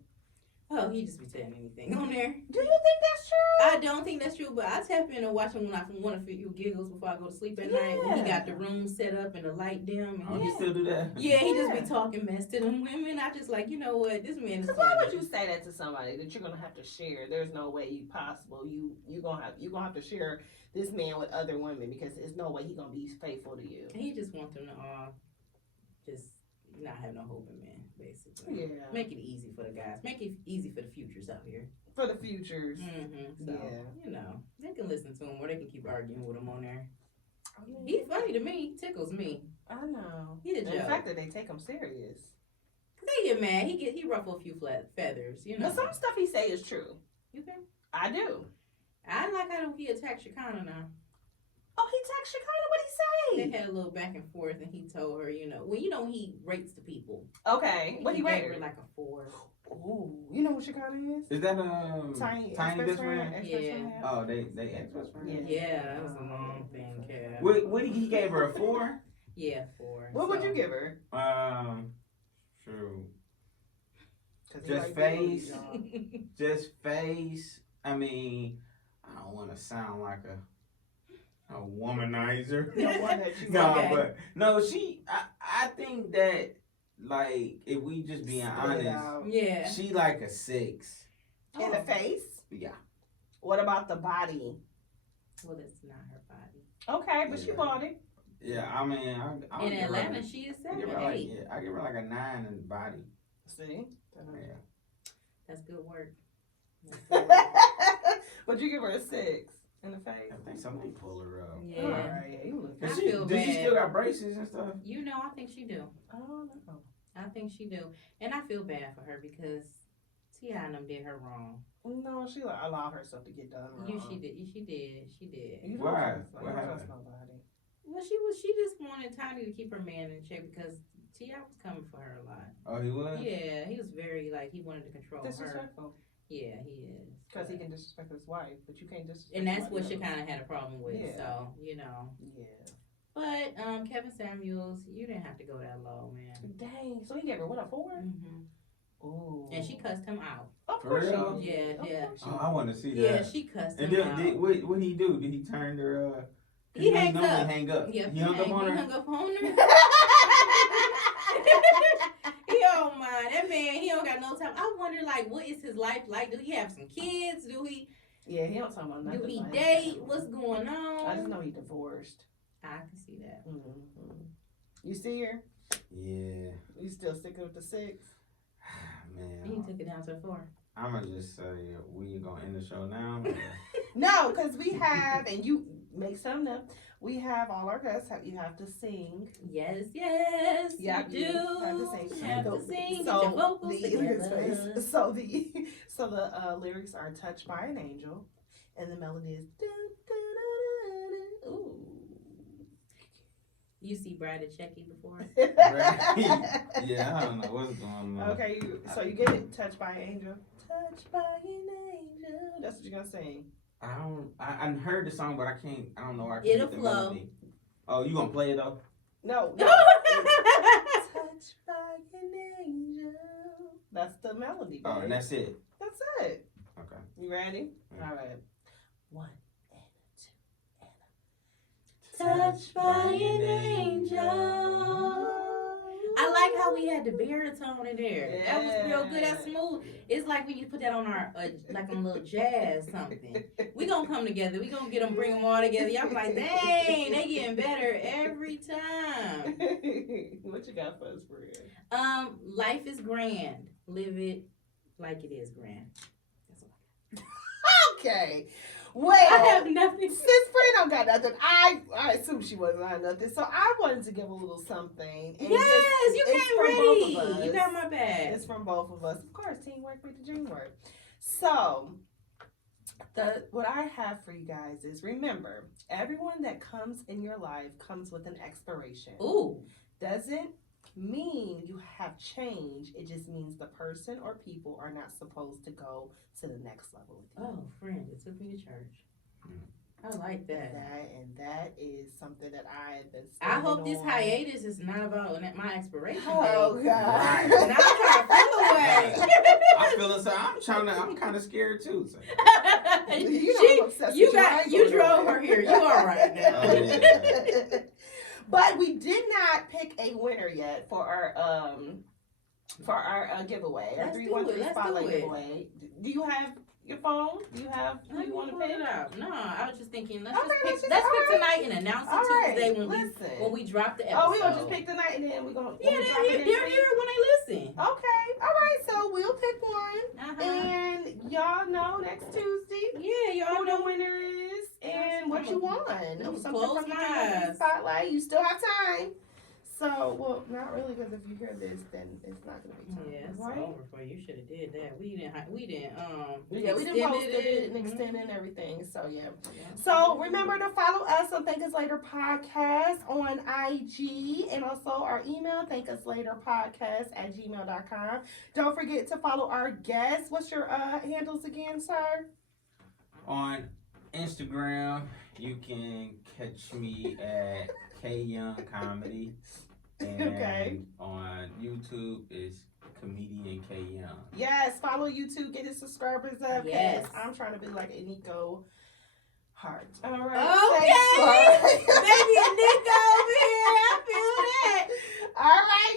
Oh, he just be saying anything on there. Do you think that's true? I don't think that's true, but I tap in and watch him when I want to feel giggles before I go to sleep at night. When he got the room set up and the light dim. And Oh, you still do that? yeah, he just Yeah. be talking mess to them women. I just like, you know what, this man is Because why funny. would you say that to somebody that you're gonna have to share? There's no way you possible. You gonna have to share this man with other women because there's no way he gonna be faithful to you. He just wants them to just not have no hope in men, basically. Yeah. Make it easy for the guys. Make it easy for the futures out here. For the futures. Mm-hmm. So, Yeah. you know, they can listen to him or they can keep arguing with him on there. I mean, He's funny to me. He tickles me. I know. He a And joke. the fact that they take him serious. Cause they get mad. He ruffle a few flat feathers, you know. But some stuff he say is true. You think? I do. I like how he attacked Shekinah now. Oh, he texted Shekinah. What'd They he say? had a little back and forth, and he told her, he rates the people. Okay. What he gave rate her her? like a 4. Ooh, you know what Shekinah is? Is that Tiny Tiny ex-best best friend? Ex-best Yeah. friend? Oh, they ex-best friend? Yeah, that was a long thing, Kev. What he gave her a 4? Yeah, 4. What would you give her? True. 'Cause he Just like big booties, face. y'all. Just face. I mean, I don't want to sound like a womanizer. The one that you No, Okay. but no, I think that like if we just being Spit it honest, out. Yeah. she like a 6. In the face? Yeah. What about the body? Well, that's not her body. Okay, but she Yeah. bought it. Yeah, I mean, I In give her Atlanta, like- she is I 7, give her like 8. I give her like a 9 in the body. See? Yeah. That's good work. That's good work. But you give her a 6 in the face. I think somebody pull her up. Yeah. Alright, yeah, you look I Does feel she bad. still got braces and stuff? You know, I think she do. I don't know. I think she do. And I feel bad for her because T.I. and them did her wrong. No, she allowed herself to get done wrong. She did. She did. You don't Why? trust- What you don't happened? trust nobody. Well, she just wanted Tiny to keep her man in check because T.I. was coming for her a lot. Oh, he was? Yeah, he was very, he wanted to control her. Disrespectful. Yeah, he is. Because he can disrespect his wife, but you can't disrespect And that's what somebody she else. kind of had a problem with, Yeah. so, Yeah. But, Kevin Samuels, you didn't have to go that low, man. Dang. So he gave her what, a 4? Hmm. Ooh. And she cussed him out. Of For course she real? did. Yeah, Of yeah. course she Oh, I want to see Yeah, that. she cussed And him then, out. what did he do? Did he turn her? He hangs normally up. hang up. Yeah, he hung up on He her. hung up on her. He don't mind. That man, he don't got no time. I wonder, what is his life like? Do he have some kids? Do he Yeah, he don't talk about nothing. do he like date? that. What's going on? I just know he divorced. I can see that. Mm-hmm. You see her? Yeah, You still sticking with the 6? He man. took it down to a 4. I'm gonna just say we gonna end the show now. No, because we have, and you make something up. We have all our guests. You have to sing. Yes, Yeah, you do. you have to sing. You have to sing. So Get your vocals the together. so the lyrics are "Touched by an Angel," and the melody is. Ooh. You see Brad and Checky before? Yeah, I don't know what's going on. Okay, so you get it. Touched by an angel. Touched by an angel. That's what you're gonna sing. I heard the song, but I don't know. I can't It'll get the flow. melody. Oh, you gonna play it though? No. Touched by an angel. That's the melody. Oh, babe. and that's it. That's it. Okay. You ready? Yeah. All right. 1 and 2 Touched by an angel. I like how we had the baritone in there. That was real good. That's smooth. It's like we need to put that on our like on a little jazz something. We gonna come together. We gonna bring them all together. Y'all be like, dang, they getting better every time. What you got for us, Fred? Life is grand. Live it like it is grand. That's all. Okay. Well, I have nothing. since Fred don't got nothing, I assume she wasn't on nothing. So I wanted to give a little something. And Yes, you it's came from both of ready. You us. got my back. It's from both of us. Of course, teamwork with the dreamwork. So, what I have for you guys is remember, everyone that comes in your life comes with an expiration. Ooh. Doesn't mean you have changed. It just means the person or people are not supposed to go to the next level with you. Oh, friend, it took me to church. I like that. That is something that I've been. I hope this on. hiatus is not about my expiration Oh date. God! Right. Now I'm trying to feel away. I feel it. So I'm kind of scared too. So. You know I'm obsessed with I ain't you going drove nowhere. her here. You all right now. Oh, yeah. But we did not pick a winner yet for our giveaway. Our Let's 313 do it. spotlight giveaway. Do you have your phone? Do you have? Do you want to pick it out? No, I was just thinking. Let's Okay, just pick. let's Let's just- pick tonight and announce All it right, Tuesday listen. when we drop the episode. Oh, we gonna just pick the night and then we gonna. Yeah, when we they're drop it here. next They're week? here when they listen. Okay, all right. So we'll pick one, Uh-huh. and y'all know next Tuesday Yeah, y'all who the know. winner is and what you won. Something close from the my 313 eyes. spotlight. You still have time. So, well, not really, because if you hear this, then it's not gonna be time. Yeah, it's right? over for you. You should have did that. We didn't. Yeah, we didn't post it and extend it and everything. So yeah. Yeah. So remember to follow us on Thank Us Later Podcast on IG and also our email, thankuslaterpodcast@gmail.com. Don't forget to follow our guests. What's your handles again, sir? On Instagram, you can catch me at K Young Comedy. And Okay. on YouTube is Comedian K Young. Yes, follow YouTube, get his subscribers up. 'Cause Yes. I'm trying to be like a Nico Hart. All right. Okay. Thanks, Laura. Baby, Nico over here. I feel that. All right.